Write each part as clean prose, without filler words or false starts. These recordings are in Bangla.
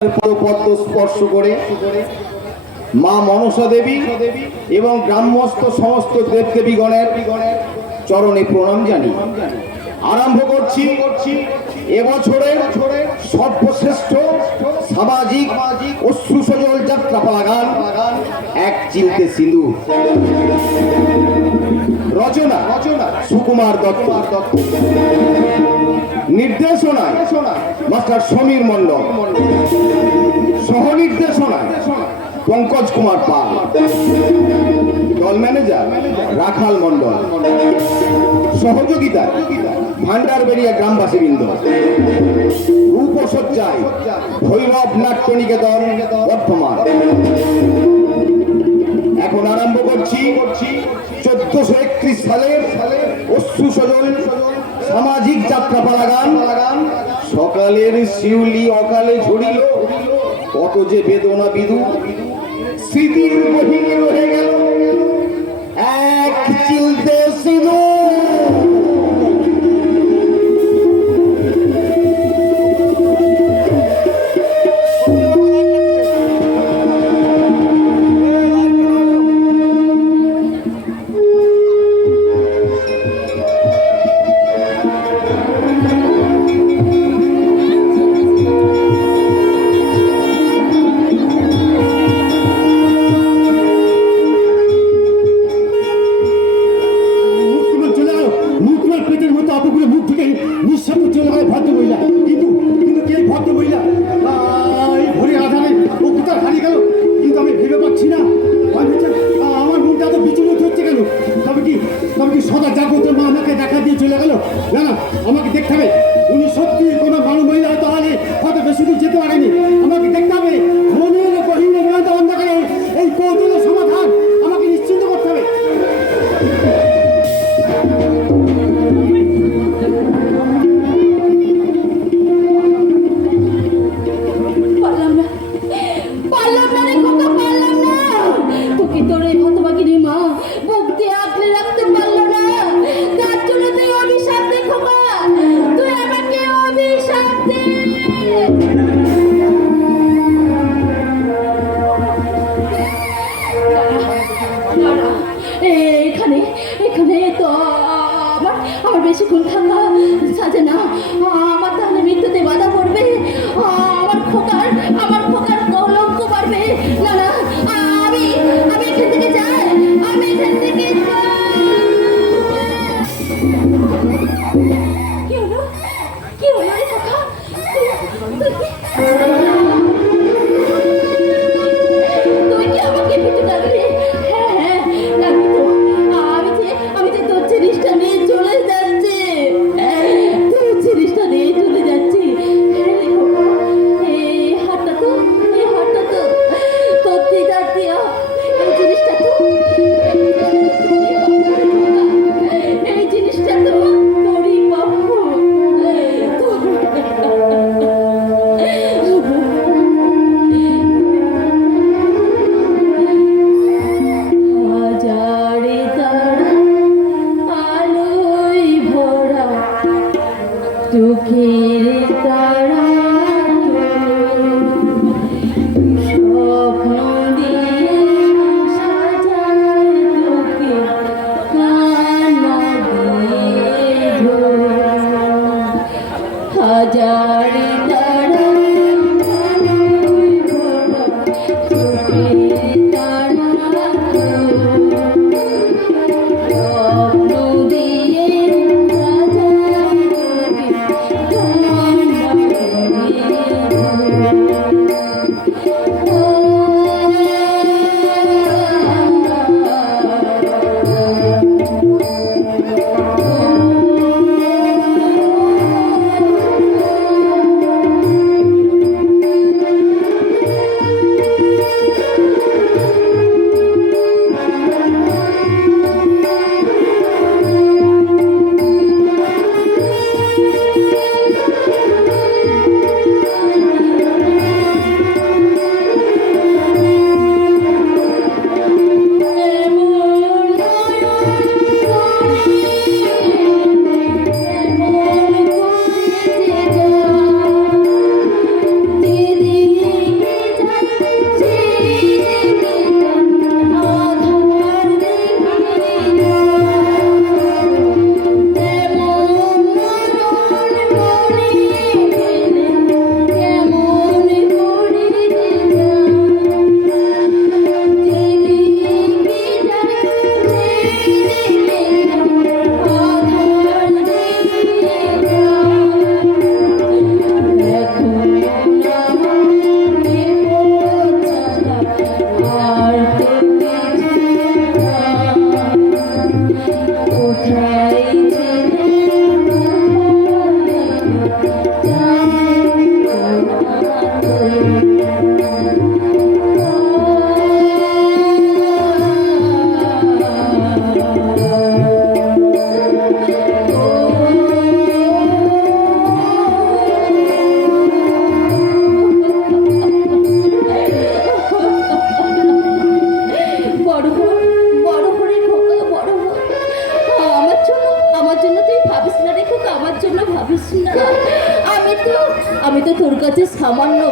পদ্ম স্পর্শ করে মা মনসা দেবী এবং গ্রামস্থ সমস্ত দেবদেবীগণের চরণে প্রণাম জানি আরম্ভ করছি এবছরের সর্বশ্রেষ্ঠ সামাজিক অশ্রুসজল যাত্রাপালা গান এক চিলতে সিঁদুর। রচনা সুকুমার দত্ত, নির্দেশনায় মাস্টার সমীর মণ্ডল, সহনির্দেশনায় পঙ্কজ কুমার পাল, দল ম্যানেজার রাখাল মণ্ডল, সহযোগিতায় ভান্ডারবেড়িয়া গ্রামবাসীবৃন্দ, রূপসজ্জায় ভৈরব নাট্যনিকেতন বর্ধমান। এখন আরম্ভ করছি 1431 সালের অশ্রুসজল সামাজিক যাত্রাপালা গান। সকালের শিউলি অকালে ঝরিল, কত যে বেদনা বিদু, স্মৃতির বহিনী রয়ে গেল এক চিলতে সিঁদুর।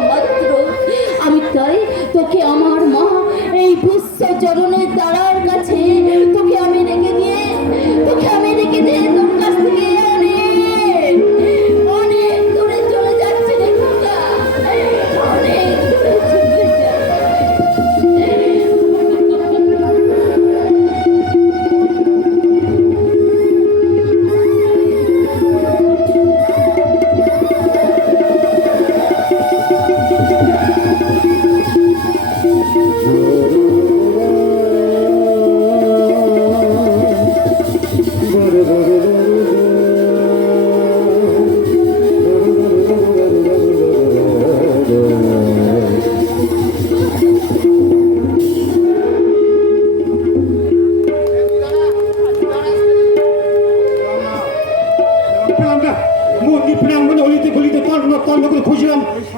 মাত্র। আমি তাই তোকে আমার মা এই বিশ্ব চরণের দ্বারার কাছে তোকে আমি রেখে দিয়ে তোর কাছ থেকে অনেক দূরে চলে যাচ্ছে রে খোকা, অনেক দূরে চলে যাচ্ছে।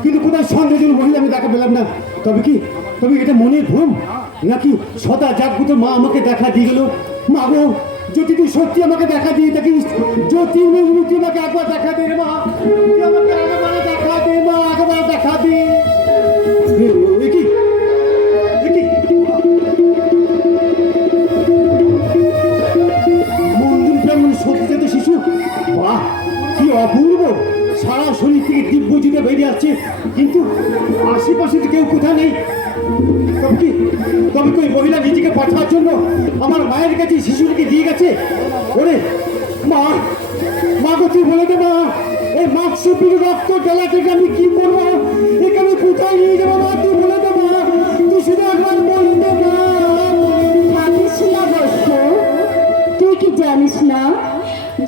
কিন্তু কোথায় সন্দেহজন মহিলা আমি দেখা পেলাম না। তবে কি এটা মনের ভ্রম নাকি সদা জাগ্রত মা আমাকে দেখা দিয়ে গেল? মা গো, যদি তুই সত্যি আমাকে দেখা দিয়ে থাকিস, যদি তুই আমাকে একবার দেখা দে মা, তুই আমাকে একবার দেখা দে মা, একবার দেখা দে। মন্দির প্রাঙ্গণে সত্যি শিশু, বাহ কি অপূর্ব! সারা শরীর থেকে দিব্য জিতে বেরিয়ে আসছে, কিন্তু আশেপাশে তো কেউ কোথাও নেই। তবে কি ওই মহিলা নিজেকে পাঠানোর জন্য আমার মায়ের কাছে শিশুটিকে দিয়ে গেছে? ওরে মা, মা গো তুই বলে দে মা, এই মাংসপির রক্ত জ্বালা থেকে আমি কি করবো? একে আমি কোথায় নিয়ে যাবো মা? তুই বলে দে মা, তুই শুধু একবার বলতে মা। থাকিস না বৎস, তুই কি জানিস না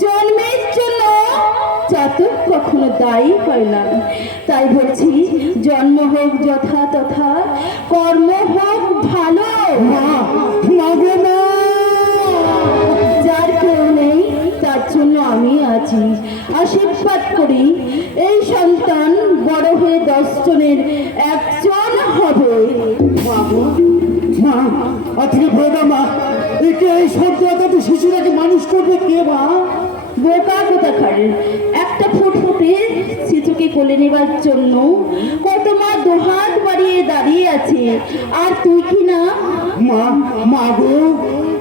জন্মের জন্য জাতক কখনো দায়ী হয় না। তাই বলছি, জন্ম হোক যথা তথা, কর্ম হোক ভালো। যার কেউ নেই তার জন্য আমি আছি। আশীর্বাদ করি এই সন্তান বড় হয়ে 10 জনের একজন হবে। মা আজকে বড় মা, একে এই সদ্য শিশুরাকে মানুষ করবে কে মা? বোকা কোথাকার, একটা ফুটফুটে শিশুকে কোলে নেবার জন্য কত মা দুহাত বাড়িয়ে দাঁড়িয়ে আছে, আর তুই কি না? মা গো,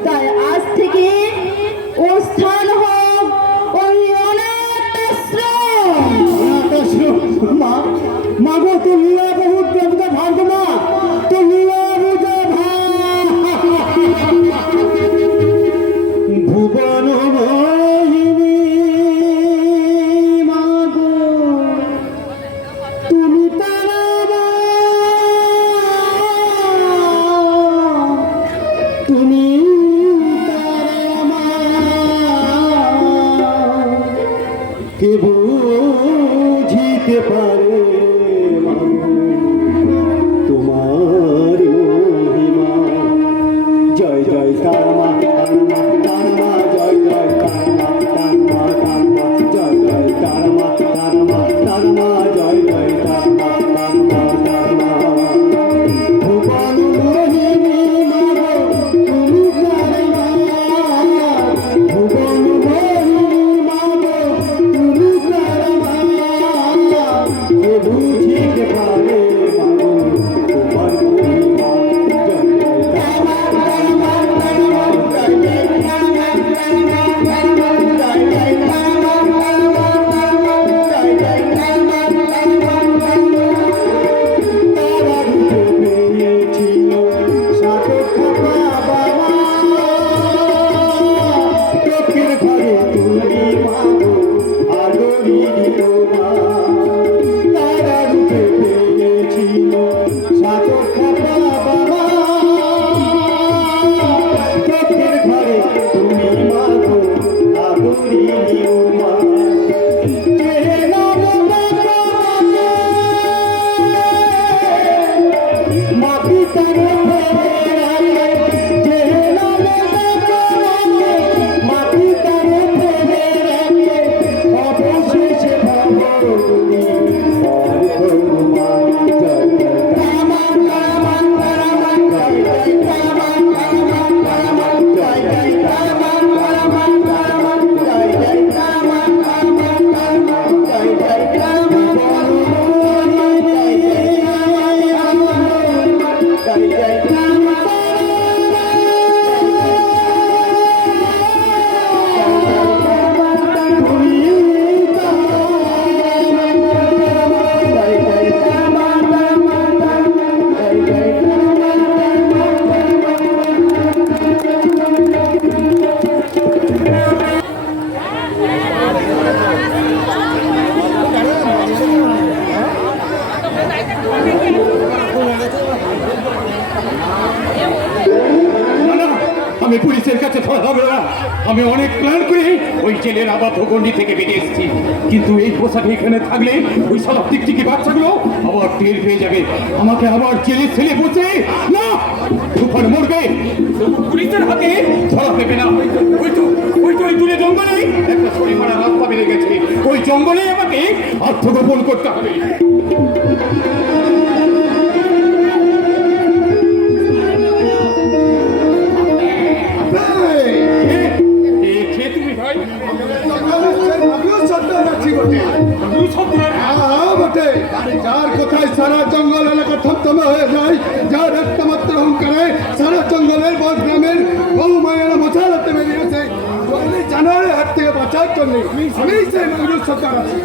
তাই আজ থেকে ও স্থান হোক ওই অনাথ আশ্রম। মা গো, তো লীলা বহুত দেবতা ভাগ মা, তো লীলা বুঝা ভাগ ভুবন মোহিনী। মা গো, তুমি তারা মা, তুমি তারা মা। না, না, আমি পুলিশের কাছে ধরা হবে না। আমি অনেক প্ল্যান করে ওই জেলের আবার ভূখণ্ডি থেকে বেরিয়ে এসেছি, কিন্তু এই পোশাকে এখানে থাকলে ওই সব টিকটিকি বাচ্চাগুলো আবার টের পেয়ে যাবে, আমাকে আবার জেলে ছেলে বসে না তুফান মরবে, পুলিশের হাতে ধরা দেবে না। ওই দূরে জঙ্গলে একটা ছড়ি মারা রাস্তা বেড়ে গেছে, ওই জঙ্গলে আমাকে আত্মগোপন করতে হবে। তুমি ভাই যার কোথায় সারা জঙ্গল এলাকা থমথমে হয়ে যায়, যার একমাত্র অহংকারে সারা জঙ্গলের বড় গ্রামের বহু মায়েরা মশালাতে বেরিয়েছে জানোয়ারের হাত থেকে বাঁচার জন্য আমি সেই মজুর সরকার আছি।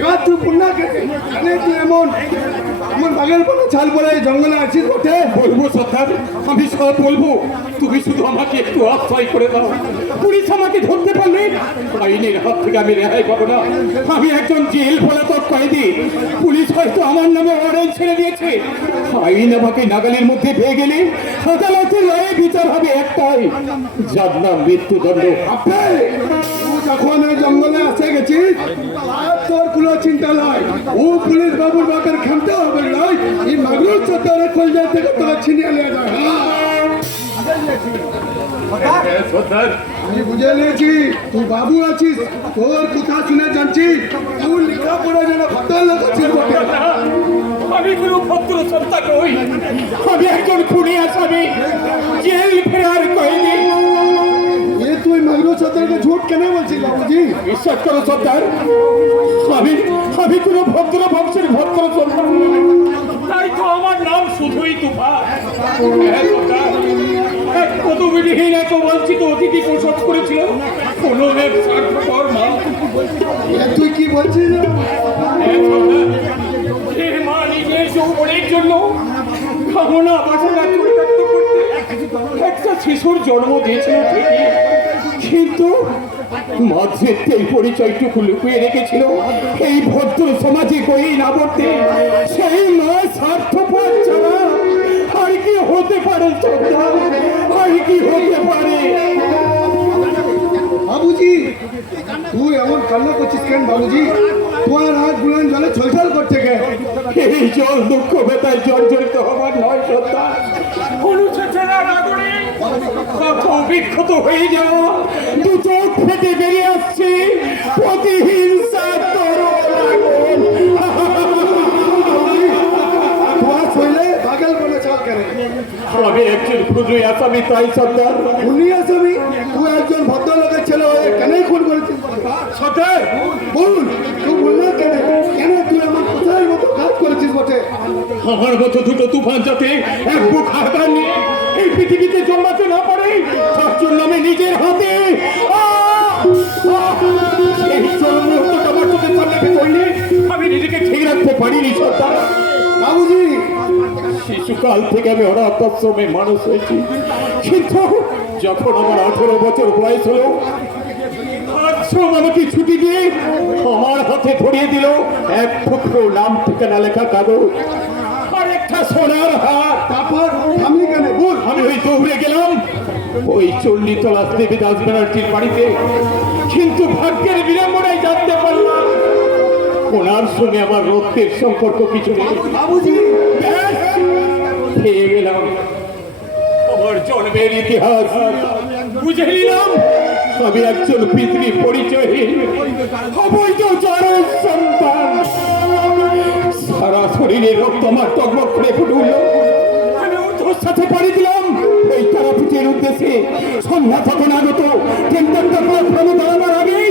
এবার তুই পুণ্যা কেন তুই এমন বাগের কোনো ছাল পরে জঙ্গলে আছিস বটে? বলবো সর্দার, আমি সব বলবো, তুমি শুধু আমাকে একটু আশ্রয় করে দাও। পুলিশ আমাকে ধরতে পারলে আইনের হাত থেকে আমি রেহাই পাবো না। আমি একজন জেল পলাতক কয়েদি, পুলিশ হয়তো আমার নামে ওয়ারেন্ট ছেড়ে দিয়েছে। আইন আমাকে নাগালের মধ্যে পেয়ে গেলে আদালতের রায়ে বিচার হবে একটাই, যার নাম মৃত্যুদণ্ড। যখন ওই জঙ্গলে আসে গেছিস আর তোর কোনো চিন্তা নাই, ও পুলিশ বাবুর বাপের খেমতে হবে নয়, এই মাগরুর চত্বরে কলজা থেকে তোরা ছিনিয়ে নিয়ে যায়। সর্দার, আমি বুঝে নিয়েছি তুই বাবু আছিস, তোর কথা শুনে জানছি তুই লেখাপড়া যেন ভদ্র লোক আছিস বটে। আমি কোনো ভদ্র সত্তা নই, আমি একজন খুনি আসামি, জেল ফেরার কয়েদি। তুই মাগরুর চত্বরকে ঝুট কেন বলছিস বাবুজি? বিশ্বাস করো সর্দার, আমি কোনো ভদ্র বংশের ভদ্র সন্তান নই, তাই তো আমার নাম শুধুই তুফান। এক পদবিহীন এক বঞ্চিত অতিথি প্রসব করেছিল কোনো এক স্বার্থপর মা। তুই কি বলছিস? যে মা নিজের যৌবনের জন্য কামনা বাসনা চরিতার্থ করতে একটা শিশুর জন্ম দিয়েছিল ঠিকই, কিন্তু মাঝের পরিচয়টুকু লুকিয়ে রেখেছিল এই ভদ্র সমাজে কই না বলতে। সেই মা স্বার্থপর ছাড়া আর কি হতে পারে সন্তান, আর কি হতে পারে? বাবুজি তুই এমন কান্না করছিস কেন বাবুজি? তোমার হাত গুলান জলে ছলছল করছে কেন? এই জল দুঃখ বেতায় জর্জরিত হবার নয় সন্তান, অনুশোচনার আগুনে অভিক্ষত হয়ে যাওয়া, দু চোখ ফেটে বেরিয়ে আসছে প্রতিহিংসার তরল আগুন। তোমার শৈলে পাগল বলে চাল কেন? আমি একজন খুঁজুই আসামি, তাই সর্দার। উনি আসামি? তুই একজন ভদ্রলোকের ছেলে হয়ে কেন খুন করেছিস? সর্দার, বল তুই বললে কেন? কেন তুই আমার কোথায় মতো কাজ করেছিস বটে? আমার মতো দুটো তুফান যাতে এক বুক হারকার নিয়ে এই পৃথিবীতে জন্মাতে না পারে, তার জন্য আমি নিজের হাতে এই চরম মুহূর্তটা আমার চোখের সামনে করলে আমি নিজেকে ঠিক রাখতে পারিনি সর্দার। বাবুজি শিশুকাল থেকে আমি অনাথ আশ্রমে মানুষ হয়েছি, কিন্তু যখন আমার 18 বছর বয়স হলো, আশ্রম আমাকে ছুটি দিয়ে আমার হাতে ধরিয়ে দিল এক টুকরো নাম ঠিকানা লেখা কাগজ আর একটা সোনার হার। তারপর আমি কেন বল? আমি ওই দৌড়ে গেলাম ওই চণ্ডীতলা দেবীদাস ব্যানার্জির বাড়িতে, কিন্তু ভাগ্যের বিড়ম্বনায় জানতে পারলাম ওনার সঙ্গে আমার রক্তের সম্পর্ক কিছু নেই। বাবুজি পেয়ে গেলাম আমার জন্মের ইতিহাস, বুঝে নিলাম আমি একজন পিতৃ পরিচয়হীন অবৈধ জারজ সন্তান। সারা শরীরে রক্ত আমার টকবক করে ফুটে উঠল। আমি ওর সাথে পাড়ি দিলাম ওই তারাপীঠের উদ্দেশ্যে। সন্ধ্যা তখন আগত, ট্রেনটা প্ল্যাটফর্মে দাঁড়াবার আগেই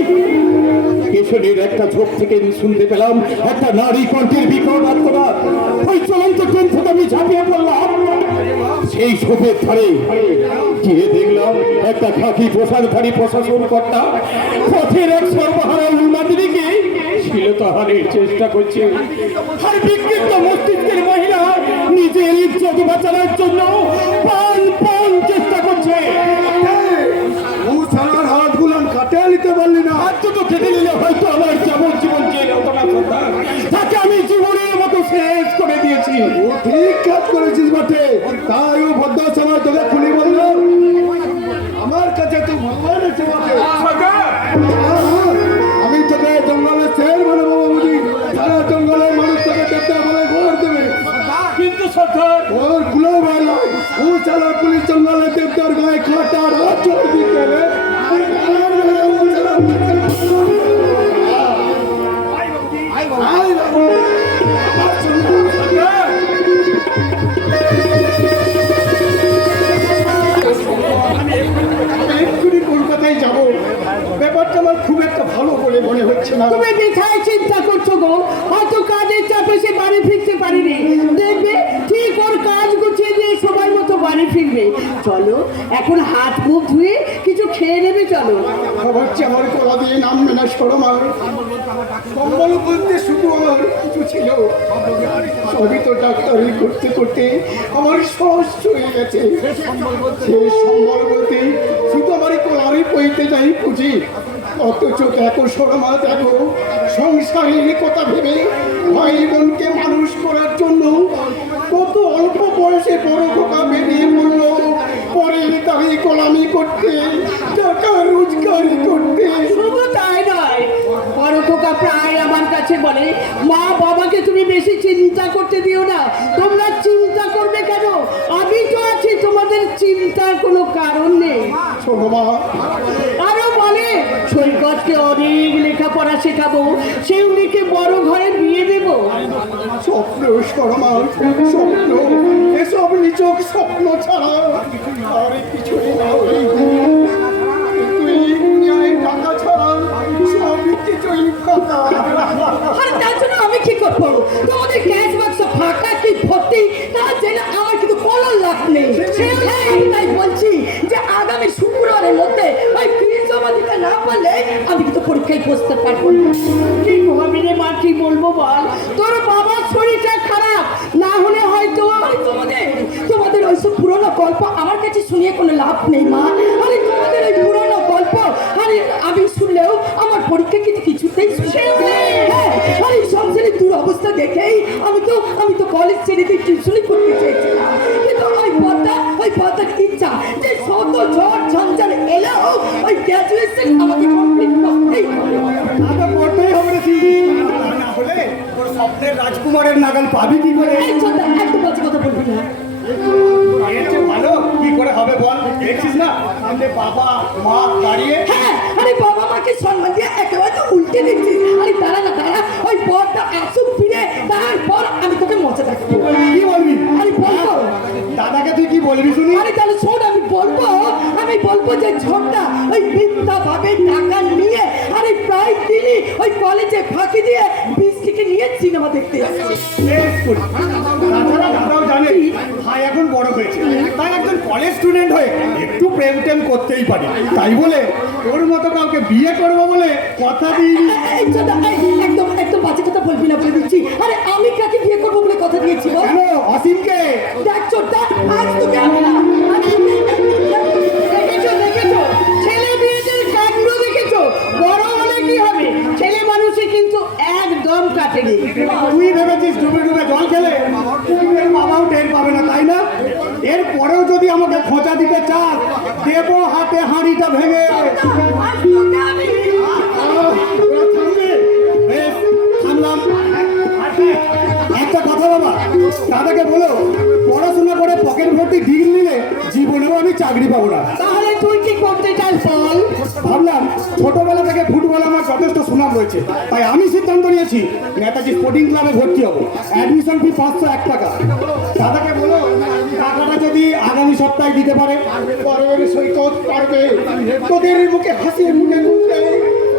পেছনের একটা ঝোপ থেকে শুনতে পেলাম একটা নারী কণ্ঠের বিকট আর্তনাদ। ওই চলন্ত ট্রেন থেকে আমি ঝাঁপিয়ে পড়লাম। সেই ঝোপের ধারে গিয়ে দেখলাম একটা খাকি পোশাকধারী প্রশাসন কর্তা পথের এক সর্বহারা উন্মাদিনীকে শিলতাহারের চেষ্টা করছে। আর বিক্ষিপ্ত মস্তিষ্কের মহিলা নিজের ইজ্জত বাঁচানোর জন্য প্রাণ চেষ্টা করছে। তুই সারার হাত গুলান কাটে নিতে পারলি না? হাত দুটো কেটে নিলে হয়তো আমার যাবজ্জীবন জেল হতো না সন্তান। তাকে আমি জীবনের মতো শেষ করে দিয়েছি। ও ঠিক কাজ করেছিস বটে, তাই ও ভদ্র সময় তোকে খুলি বললো আমার কাছে তুই ভগবান এসে বটে। আমি তোকে জঙ্গলের শের বানাবো বুঝি, সারা জঙ্গলের মানুষ তোকে দেখতে বলে খবর দেবে। কিন্তু সর্দার ওর গুলো ভাই নয়, ও চালা পুলিশ জঙ্গলে দেবতার গায়ে খাটার হাত চলে দিতে রে। এক্ষুনি কলকাতায় যাবো, ব্যাপারটা আমার খুব একটা ভালো বলে মনে হচ্ছে না। তুমি মিঠাই চিন্তা করছো গো, হয়তো কাজের চাপে সে বাড়ি ফিরতে পারিনি। দেখবে ঠিক ওর কাজ গুছিয়ে দিয়ে সময় মতো বাড়ি ফিরবে। চলো এখন হাত মুখ ধুয়ে কিছু খেয়ে নেবে, চলো। ভাবছি আমার গলা দিয়ে নামবে না সরম, আর কম্বল বলতে শুধু আমার কিছু ছিল, সবই তো ডাক্তারি করতে করতে আমার সহজ হয়ে গেছে। সে সম্বল বলতে শুধু আমার গলারই পইতে যাই বুঝি, অথচ দেখো সরমা, দেখো সংসারের কথা ভেবে ভাই বোনকে মানুষ করার জন্য কত অল্প বয়সে বড় খোকা বেরিয়ে পড়লো, পরে তাই গোলামি করতে, টাকা রোজগারি করতে। শুধু তাই নয়, বড় খোকা প্রায় আমার কাছে বলে, মা বাবাকে তুমি বেশি চিন্তা করতে দিও না, তোমরা চিন্তা করবে কেন, আমি তো আছি, তোমাদের চিন্তার কোনো কারণ নেই। সরমা, আরো বলে সৈকতকে অনেক লেখাপড়া শেখাবো, সেগুলিকে বড় ঘরে বিয়ে দেবো। স্বপ্ন সরমা, স্বপ্ন, এসব নিচক স্বপ্ন ছাড়া আর কিছুই না। তুই দুনিয়ায় টাকা ছাড়া সব কিছুই ফাঁকা। আর তার জন্য আমি কি করবো, তোমাদের গ্যাস বাক্স ফাঁকা কি ভর্তি তা জেনে আমার কিন্তু কোনো লাভ নেই। আমি তাই বলছি যে আগামী শুক্রবারের মধ্যে ওই ফিস জমা দিতে না পারলে আমি কিন্তু পরীক্ষায় বসতে পারবো না। কি ভাবি রে মা, কি বলবো বল, তোর বাবার শরীরটা খারাপ, না হলে হয়তো আমি তোমাদের ওইসব পুরোনো গল্প আমার কাছে শুনিয়ে কোনো লাভ নেই মা। আরে তোমাদের ওই পুরোনো গল্প আরে আমি শুনলেও আমার পরীক্ষা কিন্তু কিছুতেই হ্যাঁ, আর এই সংসারের দুরবস্থা দেখেই আমি তো কলেজ ছেড়ে দিয়ে টিউশনই করতে চেয়েছিলাম, কিন্তু ওই পদার ইচ্ছা যে শত ঝড় ঝঞ্ঝার এলেও ওই গ্র্যাজুয়েশন আমাকে কমপ্লিট করতেই হবে। আগে পড়তেই হবে রে তুই, না হলে ওর স্বপ্নের রাজকুমারের নাগাল পাবি কি করে? এই চল একদম বাজে কথা বলবি না। এর চেয়ে ভালো কি করে হবে বল, দেখছিস না সামনে বাবা মা দাঁড়িয়ে। হ্যাঁ, আরে বাবা মাকে সম্মান দিয়ে একেবারে তো উল্টে দিচ্ছিস। আরে দাঁড়া না দাঁড়া, ওই বরটা আসুক ফিরে, তারপর আমি তোকে মজা দেখাবো। কি বলবি? আরে বলবো, দাদাকে তুই কি বলবি শুনি? আরে তাহলে শোন, আমি বলবো যে ঝোঁকটা ওই মিথ্যা ভাবে টাকা নিয়ে আরে প্রায় দিনই ওই কলেজে ফাঁকি দিয়ে বৃষ্টিকে নিয়ে সিনেমা দেখতে যাচ্ছে। বেশ করি। তাছাড়া দাদাও জানে ভাই এখন বড় হয়েছে, তাই একজন কলেজ স্টুডেন্ট হয়ে একটু প্রেম টেম করতেই পারি, তাই বলে ওর মতো কাউকে বিয়ে করবো বলে কথা দিই। এই চোদা, একদম বাজে কথা বলবি না বলে দিচ্ছি। আরে আমি কাকে বিয়ে করবো বলে কথা দিয়েছি বল? কেন অসীমকে? দেখ চোদা, আজ তোকে আমি না দেখেছো ছেলে মেয়েদের কাণ্ড দেখেছো, বড় হলে কি হবে, ছেলে মানুষে কিন্তু একদম কাটেনি। তুই ভেবেছিস ডুবে ডুবে জল খেলে পুকুরের বাবাও টের পাবে না, তাই না? এর পরেও যদি আমাকে খোঁচা দিতে চাস, দেবো হাতে হাঁড়িটা ভেঙে। আজ তোকে আমি ওরা থামবে? বেশ, থামলাম। একটা কথা বাবা, দাদাকে বলো পড়াশোনা করে পকেট ভর্তি ডিগ্রি নিলে জীবনেও আমি চাকরি পাবো না। তাহলে তুই কি করতে চাস বল? ভাবলাম ছোটবেলা থেকে ফুটবল আমার যথেষ্ট সুনাম রয়েছে, তাই আমি সিদ্ধান্ত নিয়েছি নেতাজি স্পোর্টিং ক্লাবে ভর্তি হবো। অ্যাডমিশন ফি 501 টাকা। দাদাকে বলো টাকাটা যদি আগামী সপ্তাহে দিতে পারে। পরের সৈকত পারবে তোদের মুখে হাসির মুখে তুলতে,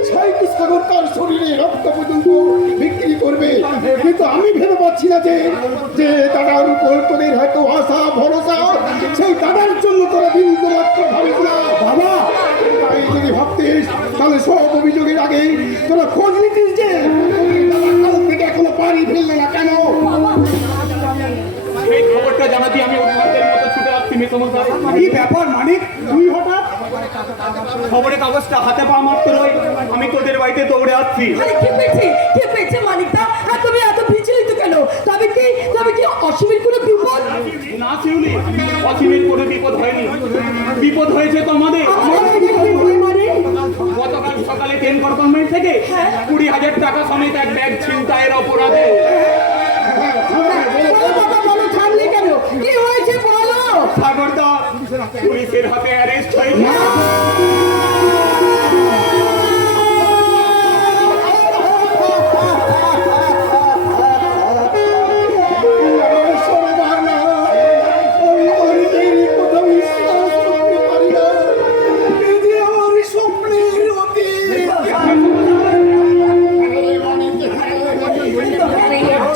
সাহিত্য সাগর তার শরীরে রক্ত পর্যন্ত বিক্রি করবে, কিন্তু আমি ভেবে পাচ্ছি না যে দাদার উপর তোদের হয়তো আশা ভরসা, সেই দাদার জন্য তোরা বিন্দু মাত্র ভাবিস না। বাবা, তাই যদি ভাবতিস তাহলে সব অভিযোগের আগে তোরা খোঁজ নিতিস যে দাদা কাল থেকে এখনো পানি ফেললে না কেন। এই খবরটা জানাতে আমি অভিভাবকদের মতো ছুটে আসছি মেসমশাই। কি ব্যাপার মানিক, তুই হঠাৎ? খবরের কাগজটা হাতে পা মাত্রই আমি তোদের বাড়িতে দৌড়ে আসছি। আরে কি পেয়েছে মানিকদা, আর তুমি এত বিচলিত কেন? তবে কি না শিউলি, অসীমের কোনো বিপদ হয়নি, বিপদ হয়েছে তোমাদের। গতকাল সকালে 10 কর্পোরেট থেকে 20,000 টাকা সমেত এক ব্যাগ ছিনতাইয়ের অপরাধে। কি হয়েছে বলো? সাগরদা পুলিশের হাতে অ্যারেস্ট হয়েছে।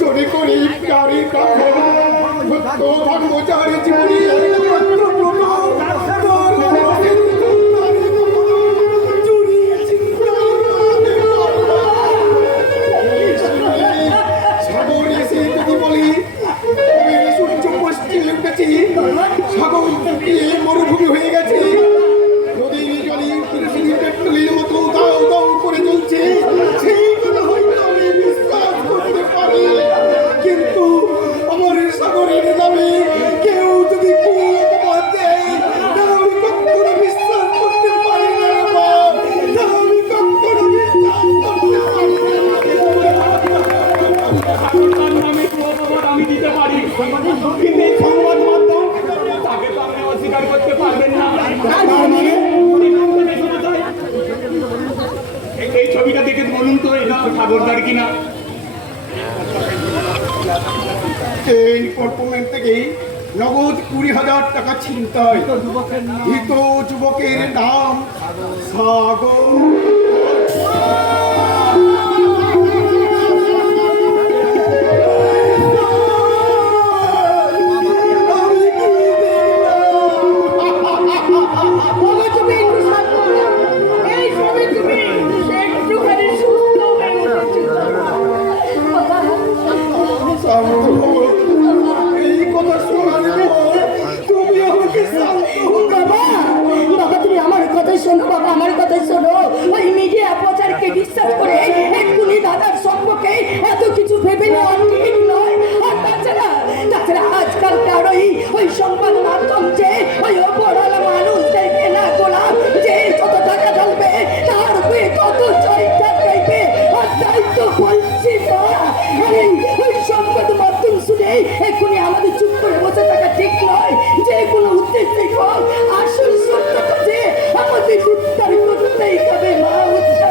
চুরি করি গাড়ি কর্মচারী জীবনী মরুভূমি হয়ে গেছে, নদীর জলে পেট্রোলের মতো দাও দাও করে চলছে। সেই কথা হয়তো আমি বিশ্বাস করতে পারি, কিন্তু আমার সাগরের নামে কেউ যদি অপবাদ দেয় তা আমি কখনো বিশ্বাস করতে পারি না বাবা, তা আমি কখনো বিশ্বাস করতে পারি না। সাগরদার নামে অপবাদ আমি দিতে পারি, কিন্তু এই সংবাদ মাধ্যম তাকে তো আপনি অস্বীকার করতে পারবেন না। এই ছবিটা দেখে বলুন তো এটা সাগরদার কিনা। এই কর্পোরেট থেকেই নগদ 20,000 টাকা ছিনতাই। ধৃত যুবকের নাম সাগর। এই কথা শোনার পর তুমি আমাকে বাবা তুমি আমার কথা শোনো, বাবা আমার কথা শোনো। ওই মিডিয়া প্রচারকে বিশ্বাস করে এক্ষুনি দাদার সম্পর্কে এত কিছু ভেবে নেওয়া ঠিক নয়। আর তাছাড়া আজকালকার ওই সংবাদ মাধ্যম যে ওই অপরাধ মানুষদেরকে না গোলাম, যে যত টাকা ঢালবে তার পেয়ে তত চরিত্র চাইবে। আর তাই তো বলছি না, ওই সংবাদ মাধ্যম শুনে এক্ষুনি আমাদের চুপ করে বসে থাকা ঠিক নয়। যে কোনো উদ্দেশ্যে হোক আসল সত্যটা যে আমাদের উদ্ধার করতেই হবে। মা উদ্ধার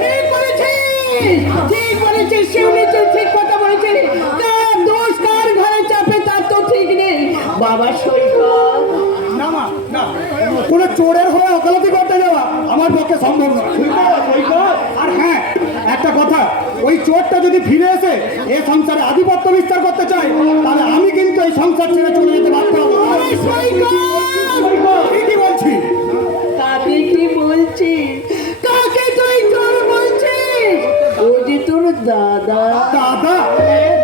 ঠিক বলেছিস, শিউলি ঠিক কথা বলেছিস। কার দোষ কার ঘরে চাপে তার তো ঠিক নেই। বাবা সৈকত না মা, না, কোনো চোরের হয়ে ওকালতি করতে যাওয়া আমার পক্ষে সম্ভব নয়। আর হ্যাঁ, একটা কথা, ওই চোরটা যদি ফিরে এসে এ সংসারে আধিপত্য বিস্তার করতে চায়, তাহলে আমি কিন্তু এই সংসার ছেড়ে চলে যেতে বাধ্য হবো। কি বলছি? কাকে কি বলছিস? কাকে তুই চোর বলছিস? ও যে তোর দাদা। দাদা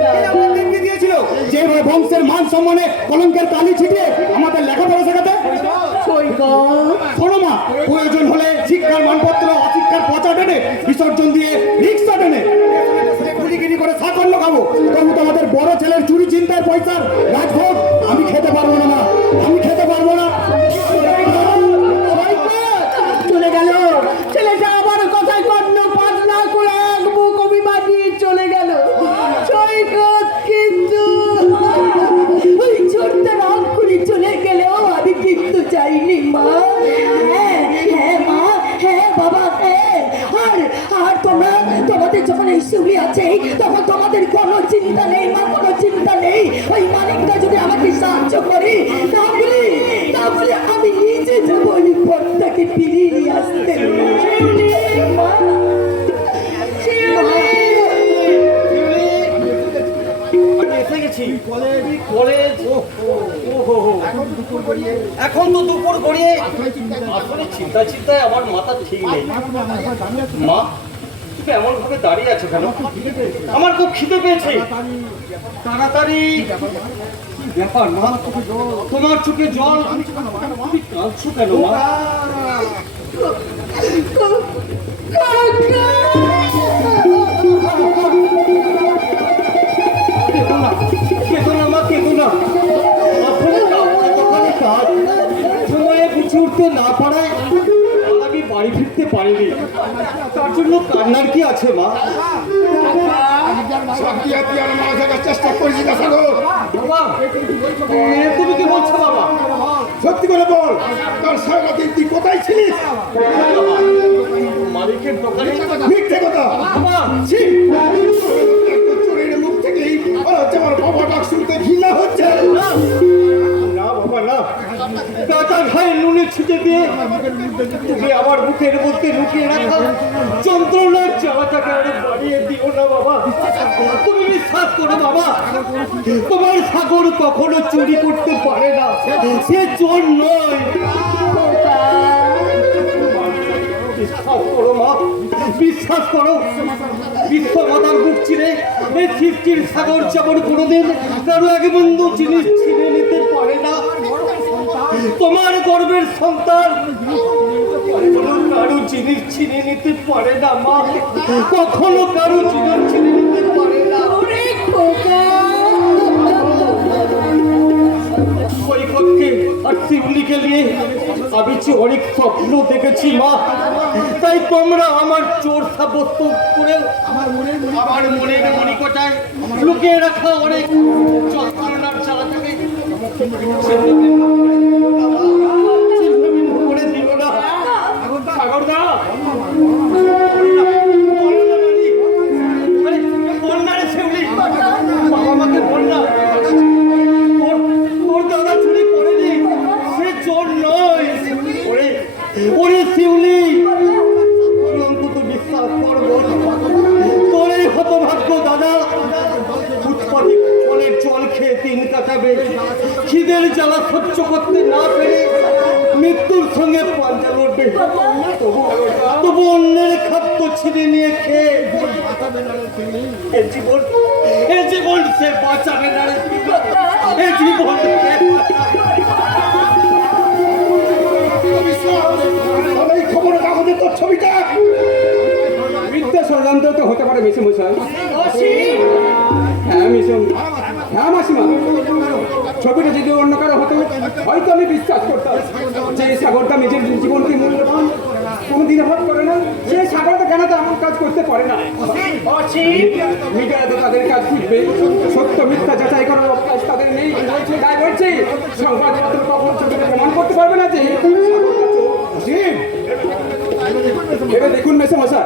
দাদা আমাদেরকে দিয়েছিল যে বংশের মান সম্মানে কলঙ্কের কালি ছিটিয়ে আমাদের লেখাপড়া শেখাতে। সৈকত শোনো মা, প্রয়োজন হলে শিক্ষার মানপত্র অশিক্ষার পচা টেনে বিসর্জন দিয়ে রিক্সা টেনে গুলিগিরি করে সাফল্য খাবো, তবু তোমাদের বড় ছেলের চুরি চিন্তার পয়সার রাজভোগ আমি খেতে পারবো না মা, আমি খেতে পারবো না। চলে গেল ছেলেটা, আবার কথায় কর্ণ পাঠ না করে এক মুখ অভিমান নিয়ে চলে গেল। সৈকত কিন্তু ওই ছোট্ট রাগ করে চলে গেলেও আমি কিন্তু চাইনি মা। হ্যাঁ হ্যাঁ মা, হ্যাঁ বাবা, হ্যাঁ। আর তোমাদের যখন এই শিউলি আছে তখন তোমাদের কোনো চিন্তা নেই মা, কোনো চিন্তা নেই। ওই মালিকটা যদি আমাকে সাহায্য করে তাহলে আমি নিজে যাবো ওই পথটাকে ফিরিয়ে নিয়ে আসতে। মা, এখন তো দুপুর গড়িয়ে আসলে চিন্তায় আমার মাথা ঠিক নেই। মা তুমি এমন ভাবে দাঁড়িয়ে আছো কেন? আমার খুব খিদে পেয়েছে, তাড়াতাড়ি। ব্যাপার মা, তোমার চোখে জল, তুমি কাঁদছো কেন মা? কেঁদো না মা, কেঁদো না। আসলে বাড়ি ফিরতে পারিনি, তার জন্য কান্নার কি আছে মা? সব দিয়া দিয়া মাছ ধরার চেষ্টা করেছি না সাগর। বাবা, তুমি কি বলছো বাবা? সত্যি করে বল, তোর সারাদিন তুই কোথায় ছিলিস? মালিকের দোকানে। মিথ্যে কথা। বাবা, ছি! একটা চোরের মুখ থেকেই আমার বাবা ডাক শুনতে ঘৃণা হচ্ছে। না বাবা না, কাঁচা ঘায়ে নুনে ছিটে দিয়ে তুমি আমার মুখের মধ্যে লুকিয়ে রাখা যন্ত্রণার জ্বালাটাকে আরো বাড়িয়ে দিও না বাবা। তুমি বিশ্বাস করো বাবা, তোমার সাগর কখনো চুরি করতে পারে না, সে চোর নয়। বিশ্বাস করো মা, বিশ্বাস করো। বিশ্বমাতার বুক চিরে এই সৃষ্টির সাগর যেমন কোনোদিন কারো এক বন্ধু জিনিস ছিনে নিতে পারে না, তোমার গর্বের সন্তান কখনো কারো জিনিস ছিনে নিতে পারে না মা, কখনো কারো জিনিস ছিনে নিতে পারে না। ওরে খোকা, কৈফতকে আর শিউলিকে নিয়ে আমি যে অনেক স্বপ্ন দেখেছি মা, তাই তোমরা আমার চোর সাব্যস্ত করে আমার মনের মনিকটায় লুকিয়ে রাখা অনেক যন্ত্রণার জ্বালাটাকে করে দিও না। সাগরদা, বল না রে শিউলি, বাবা মাকে বল না তোর দাদা চুরি করেনি, সে চোর নয়। ওরে শিউলি, অন্তত বিশ্বাস করবো তোর এই হতভাগ্য দাদা উৎপাদী ফলের জল খেয়ে দিন কাটাবে, খিদের জ্বালা সহ্য করতে না পেরে মৃত্যুর সঙ্গে পাঞ্জা লড়বে, তবু অন্যের খাদ্য ছিঁড়ে নিয়ে খেয়ে এ জীবন সে বাঁচাবে না রে, এ জীবন এই খবরের কাগজে তোর ছবিটা মিথ্যা ষড়যন্ত্র তো হতে পারে মেসে মশাই। হ্যাঁ মিশন, হ্যাঁ মাসিমা, ছবিটা যদি অন্য কারো হতো হয়তো আমি বিশ্বাস করতাম যে সাগরটা নিজের জীবনকে মূল্যবান কোনোদিন ভাব করে না, সে সাগরটা কেন তো এমন কাজ করতে পারে না। মিডিয়া তো তাদের কাজ শিখবে, সত্য মিথ্যা যাচাই করার অভ্যাস তাদের নেই, তাই বলছি সংবাদপত্র কখনো ছবিটা প্রমাণ করতে পারবে না যে ভেবে দেখুন মেসে মশাই,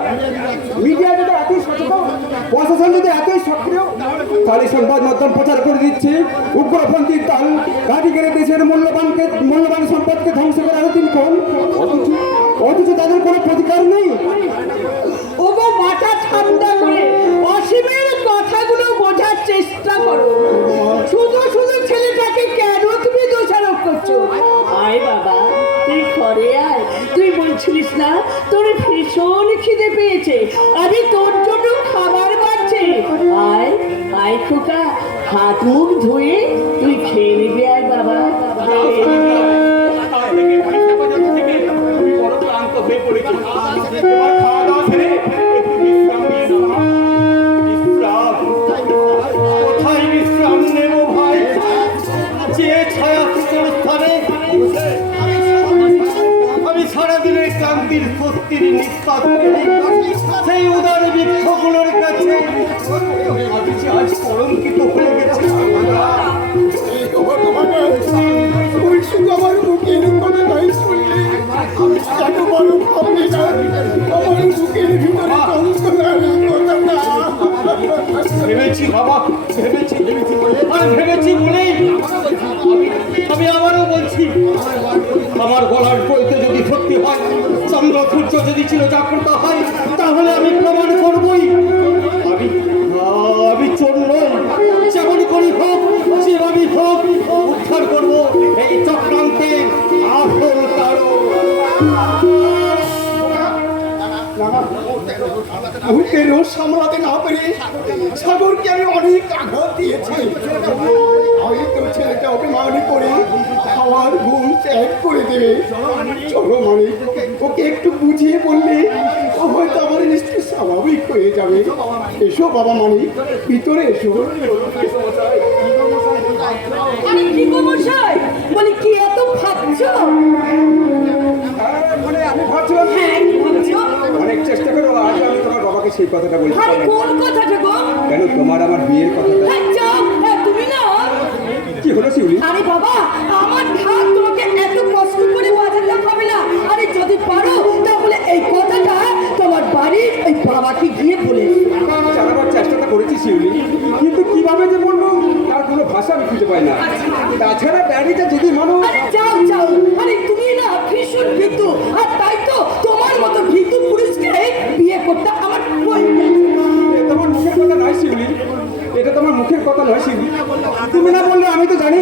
মিডিয়া যদি এতই সচেতন, প্রশাসন যদি এতই সক্রিয়, তাহলে সংবাদ মাধ্যম প্রচার করে দিচ্ছে উগ্রপন্থীর দল ঘাঁটি করে দেশের মূল্যবান সম্পদকে ধ্বংস করে আরো দিনক্ষণ, অথচ তাদের কোনো প্রতিকার নেই। ওগো মাথা ঠান্ডা করে অসীমের কথাগুলো বোঝার চেষ্টা করো। শুধু শুধু ছেলেটাকে কেন তুমি দোষারোপ করছো? আয় বাবা, তুই ঘরে আয়। তুই বলছিলিস না তোর ভীষণ খিদে পেয়েছে, আমি তোর জন্য খাবার বাড়ছি। আয় আয় খোকা, হাত মুখ ধুয়ে তুই খেয়ে নিবি। আয় বাবা, খেয়ে নিবি। আমি বড় ক্লান্ত হয়ে পড়েছি, এবার খাওয়া দাওয়া সেরে একটু বিশ্রাম নিয়ে নেব। বিশ্রাম? কোথায় বিশ্রাম নেব ভাই? যে ছায়া স্থানে আমি সারাদিনের ক্লান্তির স্বস্তির নিঃশ্বাস ফেলি, সেই উদার বৃক্ষগুলোর কাছে আমি যে আজ কলঙ্কিত হয়ে গেছি। ওই শুধু আমার বুকের কথাটাই শুনলে আমি এত বড় ভাবলি না, আমার বুকের ভিতরে ভেবেছি বাবা, ভেবেছি আর ভেবেছি বলেই আমি আবারও বলছি, আমার গলার বইতে যদি সত্যি হয়, চন্দ্র সূর্য যদি ছিল জাগ্রত হয়, তাহলে আমি প্রমাণ করবই আমি চোর নই। যেমন করি হোক, যেভাবে হোক, উদ্ধার করবো এই চক্রান্তের আসল কারণ। বুকের রোজ সামলাতে না পেরে সাগরকে আমি অনেক আঘাত দিয়েছি। হয়তো ছেলেটা অভিমানী করে খাওয়ার ঘুম ত্যাগ করে দেবে। চলো মানে ওকে একটু বুঝিয়ে বললে ও হয়তো আমার নিশ্চয় স্বাভাবিক হয়ে যাবে। এসো বাবা মানে, ভিতরে এসো। আরে কি গো মশাই, বলি কি এত ভাবছো? আমি ভাবছিলাম হ্যাঁ, কি কোন কথাটা গো? কেন তোমার আমার বিয়ের কথাটা হ্যাঁ, যাও, হ্যাঁ, তুমি না কি হলো শিউলি? আরে বাবা, আমার ধার তোমাকে এত কষ্ট করে বাজাতে হবে না। আরে যদি পারো তাহলে এই কথাটা তোমার বাড়ির ওই বাবাকে গিয়ে বলে এসো। জানাবার চেষ্টাটা করেছি শিউলি, কিন্তু কিভাবে যে বলবো তার কোনো ভাষা আমি খুঁজে পাই না। তাছাড়া ব্যারিটা যদি মানুষ আরে যাও যাও, আরে তুমি না ভীষণ ভীতু, আর তাই তো তোমার মতো ভীতু পুরুষকে বিয়ে করতে আমার ভয় লাগছে। এটা তোমার মুখের কথা নয় শিউলি, এটা তোমার মুখের কথা নয় শিউলি। তুমি না বললে আমি তো জানি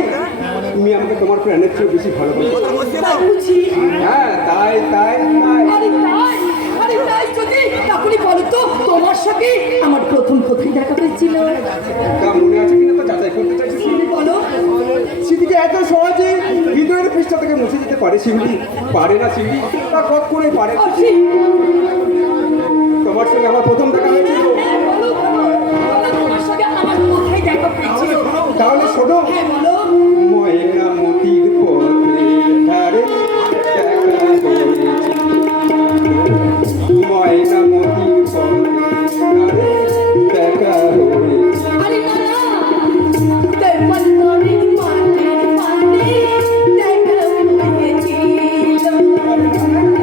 তুমি আমাকে তোমার প্রাণের চেয়ে বেশি ভালোবাসো। তাই বুঝি? হ্যাঁ, তাই তাই তাই আরে তাই যদি তাহলে বলো তো তোমার সাথে আমার প্রথম কোথায় দেখা হয়েছিল? তা মনে আছে কিনা তো যাচাই করতে চাইছি শিউলি। বলো। স্মৃতিকে এত সহজে হৃদয়ের পৃষ্ঠা থেকে মুছে দিতে পারে শিউলি? পারে না শিউলি, তা কখনোই পারে না। অসি, তোমার সঙ্গে আমার প্রথম দেখা হয়েছিল। বলো, তোমার সাথে আমার কোথায় দেখা হয়েছিল? তাহলে শোনো, হ্যাঁ বলো। ময়না মতির পথের ধারে দেখা হয়েছে, ময়না মতির পথের ধারে দেখা হয়েছে। আরে না না, দেওয়াল নড়ের মাঠে মাঠে দেখা হয়েছিল। ময়না মতির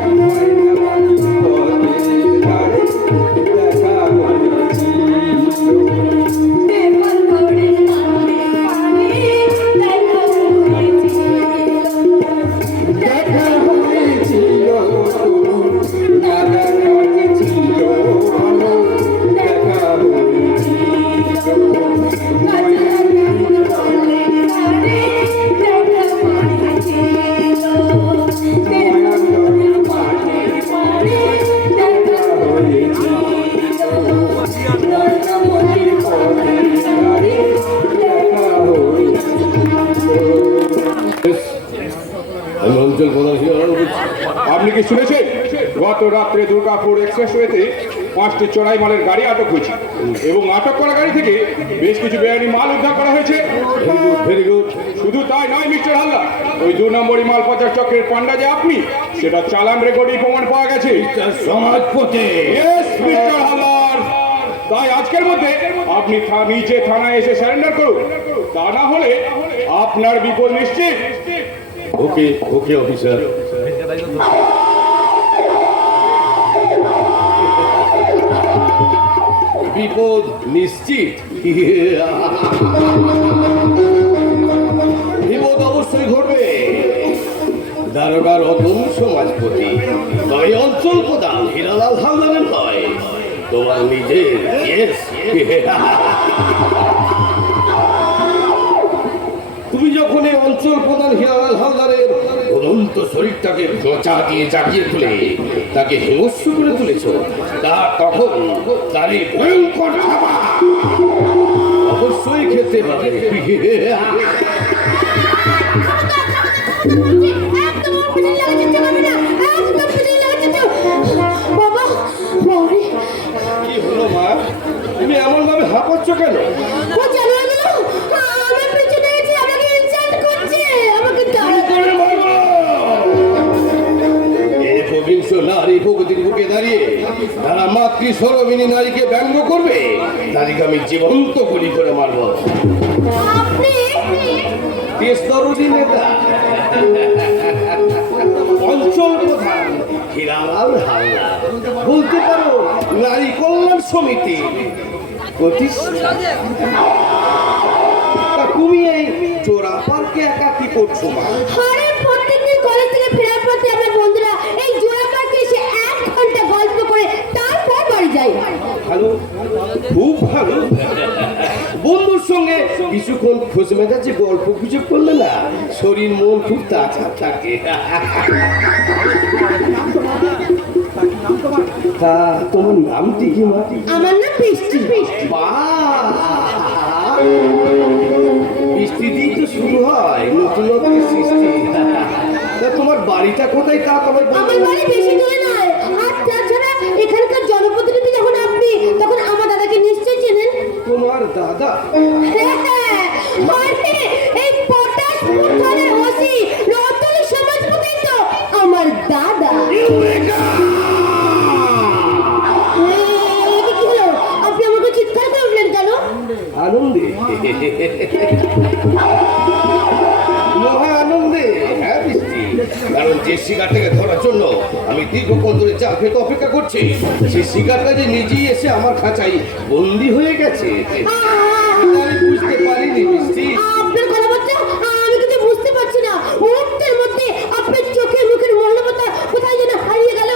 পথের ধারে দেখা হয়েছিল। দেওয়াল নড়ের মাঠে মাঠে দেখা হয়েছিল। দেখা হয়েছিল, নানা কাছে ছিল ভালো, দেখা হয়েছিল। আমি অঞ্চল প্রধান শিলারাম বলছি। আপনি কি শুনেছেন গত রাত্রে দুর্গাপুর এক্সপ্রেসওয়েতে 5টি চোরাই মালের গাড়ি আটক হয়েছে এবং আটক করা গাড়ি থেকে বেশ কিছু বেআইনি মাল উদ্ধার করা হয়েছে। Very good. শুধু তাই নয় মিস্টার হালদার, ওই 2 নম্বরই মাল পাচার চক্রের পান্ডা যে আপনি, সেটা চালান রেকর্ডে প্রমাণ পাওয়া গেছে। সমাজপথে Yes, মিস্টার হালদার। তাই আজকের মধ্যে আপনি নিচে থানায় এসে সারেন্ডার করুন, তা না হলে আপনার বিপদ নিশ্চিত। ওকে ওকে অফিসার। বিপদ নিশ্চিত। বিপদ অবশ্যই ঘটবে। দারোগা রতন সমাজপতি, তবে অঞ্চল প্রধান হীরালাল হালদারের নয়, তোমার নিজের। ইয়েস। তুমি যখন এই অঞ্চল প্রধান হীরালাল হালদারের অনন্ত শরীরটাকে খোঁচা দিয়ে জাগিয়ে তুলে তাকে হিংস্র করে তুলেছ, তা তখন তার এই ভয়ঙ্কর খাবার অবশ্যই খেতে হবে। বাবা, বাবারে, কি হলো মা, তুমি এমন ভাবে হাঁপাচ্ছ কেন? ও জানো না, আমার পেছনে এসে আমাকে ইনসাল্ট করছে, আমাকে তাড়া করে মারবো। এই প্রবিংশ নারী প্রগতির বুকে দাঁড়িয়ে তারা মাতৃ সরমিনী নারীকে ব্যঙ্গ করবে, তাদেরকে আমি জীবন্ত গুলি করে মারবো। আপনি দেশ দরদি নেতা, অঞ্চল প্রধান হীরালাল হালদার, বলতে পারো নারী কল্যাণ সমিতি প্রতিষ্ঠাতা। তা তুমি এই চোরা পার্কে একা কি করছো মা? আরে প্রত্যেকদিন কলেজ থেকে ফেরার পথে আমরা বন্ধুরা এই জোড়া পার্কে এসে 1 ঘন্টা গল্প করে তারপর বাড়ি যাই। ভালো, খুব ভালো। বন্ধুর সঙ্গে কিছুক্ষণ খোঁজ মেজাজে গল্প গুজব করলে না শরীর মন খুব তাজা থাকে। তা তোমার নামটি কি মা? আমার নাম বৃষ্টি। বাহ! বৃষ্টি দিয়ে তো শুরু হয় নতুনত্বের সৃষ্টি। তা তোমার বাড়িটা কোথায় তা তোমার আমার বাড়ি বেশি দূরে নয়, আর তাছাড়া এখানকার জনপ্রতিনিধি যখন আপনি, তখন আমার দাদাকে নিশ্চয়ই চেনেন। তোমার দাদা? হ্যাঁ, আরে এই পটাশপুর থানার ওসি রতন সমাজপতি তো আমার দাদা। কি হলো? আপনি যে শিকারটাকে ধরার জন্য আমি দীর্ঘক্ষণ ধরে জাল পেতে অপেক্ষা করছি, সেই শিকারটা যে নিজেই এসে আমার খাঁচাই বন্দি হয়ে গেছে, আমি বুঝতে পারিনি মিষ্টি। আপনার কথাবার্তা আমি কিছু বুঝতে পারছি না। মুহূর্তের মধ্যে আপনার চোখে মুখের মৌলমতা কোথায় যেন হারিয়ে গেল।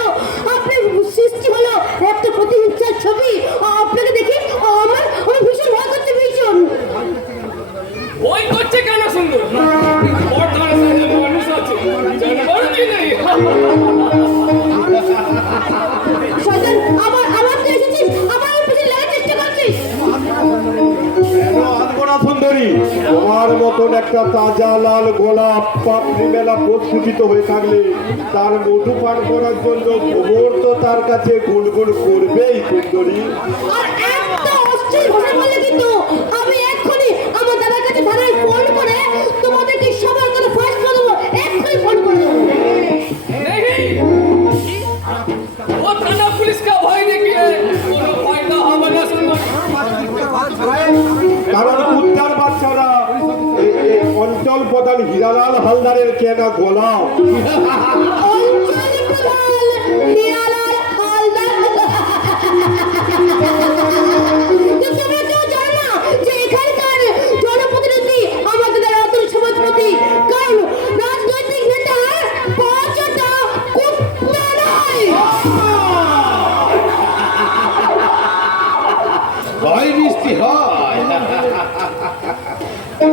আপনার সৃষ্টি হলো একটা প্রতিহিংসার ছবি। আপনাকে দেখে আমার ভীষণ ভয় করছে, ভীষণ। ওই করছে কেন সুন্দর? ওর ধারে সাথে মানুষ আছে, জানবার কি নেই? শয়তান, আবার তুই এসেছিস, আবার ওর পিছনে লাগার চেষ্টা করছিস। কেন আনবো না সুন্দরী? তোমার মতন একটা তাজা লাল গোলাপ পাপড়ি মেলা প্রস্ফুটিত হয়ে থাকলে তার মধু পান করার জন্য ভ্রমর তো তার কাছে গুনগুন করবেই সুন্দরী। আর একটা অস্থির ভাষা বললে কিন্তু আমি এক্ষুনি আমার দাদার কাছে থানায় ফোন করে তোমাদেরকে সবার করে ফাঁস করে দেবো। এক্ষুনি ফোন করে দেবো। नहीं, वो थाना पुलिस का भय देखिए, कोनो फायदा হবে না সুন্দর। কারণ কুত্তার বাচ্চারা এই অঞ্চল প্রধান হীরালাল হালদারের কেনা গোলাপ। অঞ্চল প্রধান হিরালাল হালদার। তোমরা কেউ জানো না যে এখানকার জনপ্রতিনিধি আমাদের রাতুল সমাজপতি? কারণ রাজনৈতিক নেতার পচটা কুত্তা নয়। হয় মিষ্টি হয়।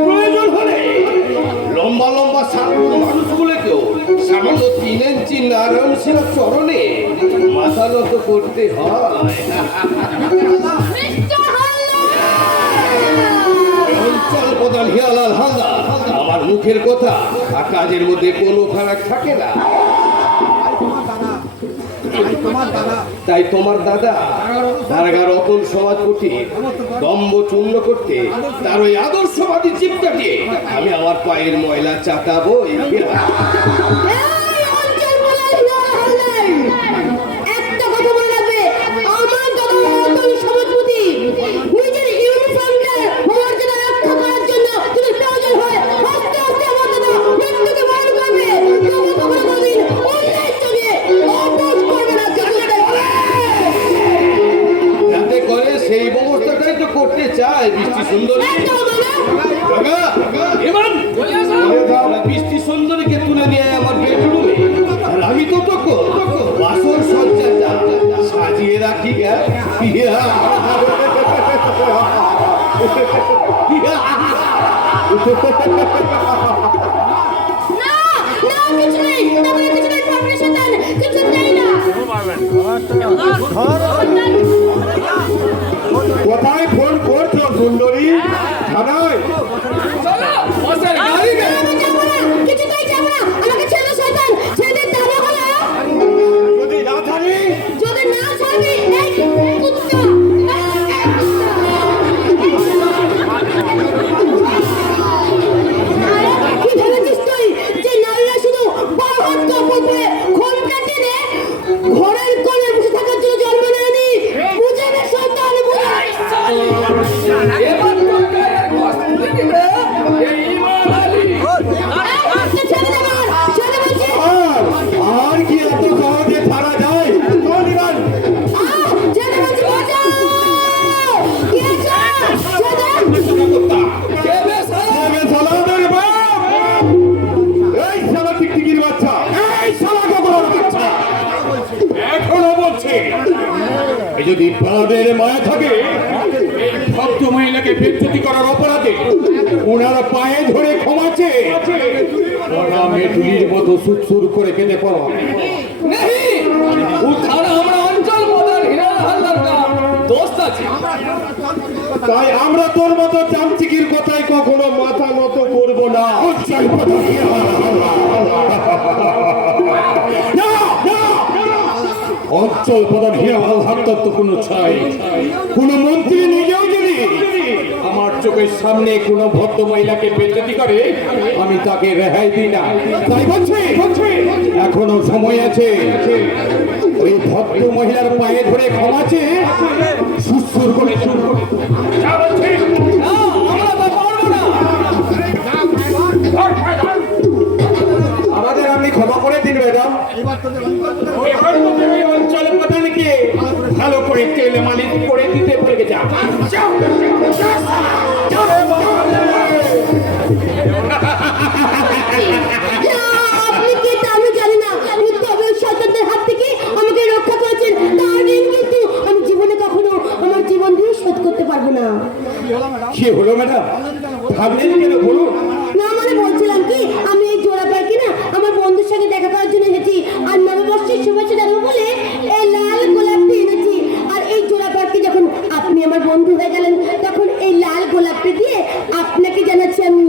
প্রয়োজন হলে লম্বা লম্বা সাধারণ মানুষগুলোকেও সামান্য 3 ইঞ্চি নারায়ণ শিলার চরণে মাথা নত করতে হয়। মিস্টার হালদার! অঞ্চল প্রধান হিরালাল হালদার, আমার মুখের কথা আর কাজের মধ্যে কোনো ফারাক থাকে না। তাই তোমার দাদা দারোগার রতন সমাজপতি দম্ভ চূর্ণ করতে তার ওই আদর্শবাদী চিপটাকে আমি আমার পায়ের ময়লা চাটাবো। এই অঞ্চল প্রধান হিরালাল হালদার! একটা কথা মনে রাখবে, আমার দাদা রাতুল সমাজপতি নিজের ইউনিফর্মটার মর্যাদা রক্ষা করার জন্য যদি প্রয়োজন হয় আস্তে আস্তে আমার দাদা মৃত্যুকে বরণ করবে। তবু কখনো কোনোদিন অন্যায় চলে অপোজ করবে না। যাতে করে সেই ব্যবস্থাটাই তো করতে চায় বৃষ্টি সুন্দরী। দাদা, এবার বৃষ্টি সুন্দরীকে তুলে নিয়ে আমার বেডরুমে, আর আমি তো তখন বাসর সজ্জাটা সাজিয়ে রাখি গে। না, না, কিছু নেই। তোমার কিছু নেই, পারমিশন দেন। কিছু নেই না। কোথায় ফোন করছো সুন্দরী? থানায়? চলো, বসের গাড়ি গেল। আমি যাবো না, কিছুতেই যাবো না। আমাকে ছেড়ে শয়তান, ছেড়ে দাঁড়া হলো। যদি না থাকি যদি না ছাড়বি, এই কুত্তা। কি ভেবেছিস তুই যে নারীরা শুধু বাহাত কাপড় পরে ঘোমটা টেনে ঘরের কোণে বসে থাকার জন্য জন্ম নেয়নি? বুঝে নে শয়তান, বুঝে নে। এবার তো গায়ের গোশত দিবে, এই ইমাম আলী। আজকে ছেড়ে দে আমার, ছেড়ে বলছি। আর কি এত সহজে ছাড়া যায়? ছেড়ে বলছি, বাঁচাও। কি আছে? ছেড়ে দে। কে বে শালা? সালামের বাপ! এই শালা টিকটিকির বাচ্চা! এই শালা গোবরের বাচ্চা! এখনো বলছে এই যদি প্রাণের মায়া থাকে, এই ভক্ত মহিলাকে বেজ্জতি করার অপরাধে ওনারা পায়ে ধরে ক্ষমাছে ওরা মেটুলির মতো সুরসুর করে কেঁদে পড়ো। नहीं, वो थाना हमारा अंचल प्रधान हिरालाल हालदार का दोस्त আছে। তাই আমরা তোর মতো চামচিকির কথায় কখনো মাথা নত করবো না। অঞ্চল প্রধান হিরালাল হালদার তো কোনো ছাই, কোন মন্ত্রী নিজেও যদি আমার চোখের সামনে কোনো ভদ্র মহিলাকে বেজ্জতি করে আমি তাকে রেহাই দিই না। তাই বলছি এখনো সময় আছে, ওই ভদ্র মহিলার পায়ে ধরে ক্ষমাছে সুস্থুর করে না, আমরা তো পারবো না। আমাদের আপনি ক্ষমা করে দিন ম্যাডাম। এবার তোদের ওই অঞ্চল প্রধানকে ভালো করে তেলে মালিশ করে দিতে বলে যা। যাও, আপনি কে তা আমি জানি না, কিন্তু তবে ওই শয়তানদের হাত থেকে আমাকে রক্ষা করেছেন, তার ঋণ কিন্তু আমি জীবনে কখনো আমার জীবন দিয়ে শোধ করতে পারবো না। কি হলো ম্যাডাম, ভাবলেন কেন বলুন? না মানে বলছিলাম কি, আমি এই জোড়া পাখি না আমার বন্ধুর সঙ্গে দেখা করার জন্য এসেছি, আর নববর্ষের শুভেচ্ছা জানাবো বলে এই লাল গোলাপটি এনেছি। আর এই জোড়া পাখি যখন আপনি আমার বন্ধু হয়ে গেলেন, তখন এই লাল গোলাপটি দিয়ে আপনাকে জানাচ্ছি আমি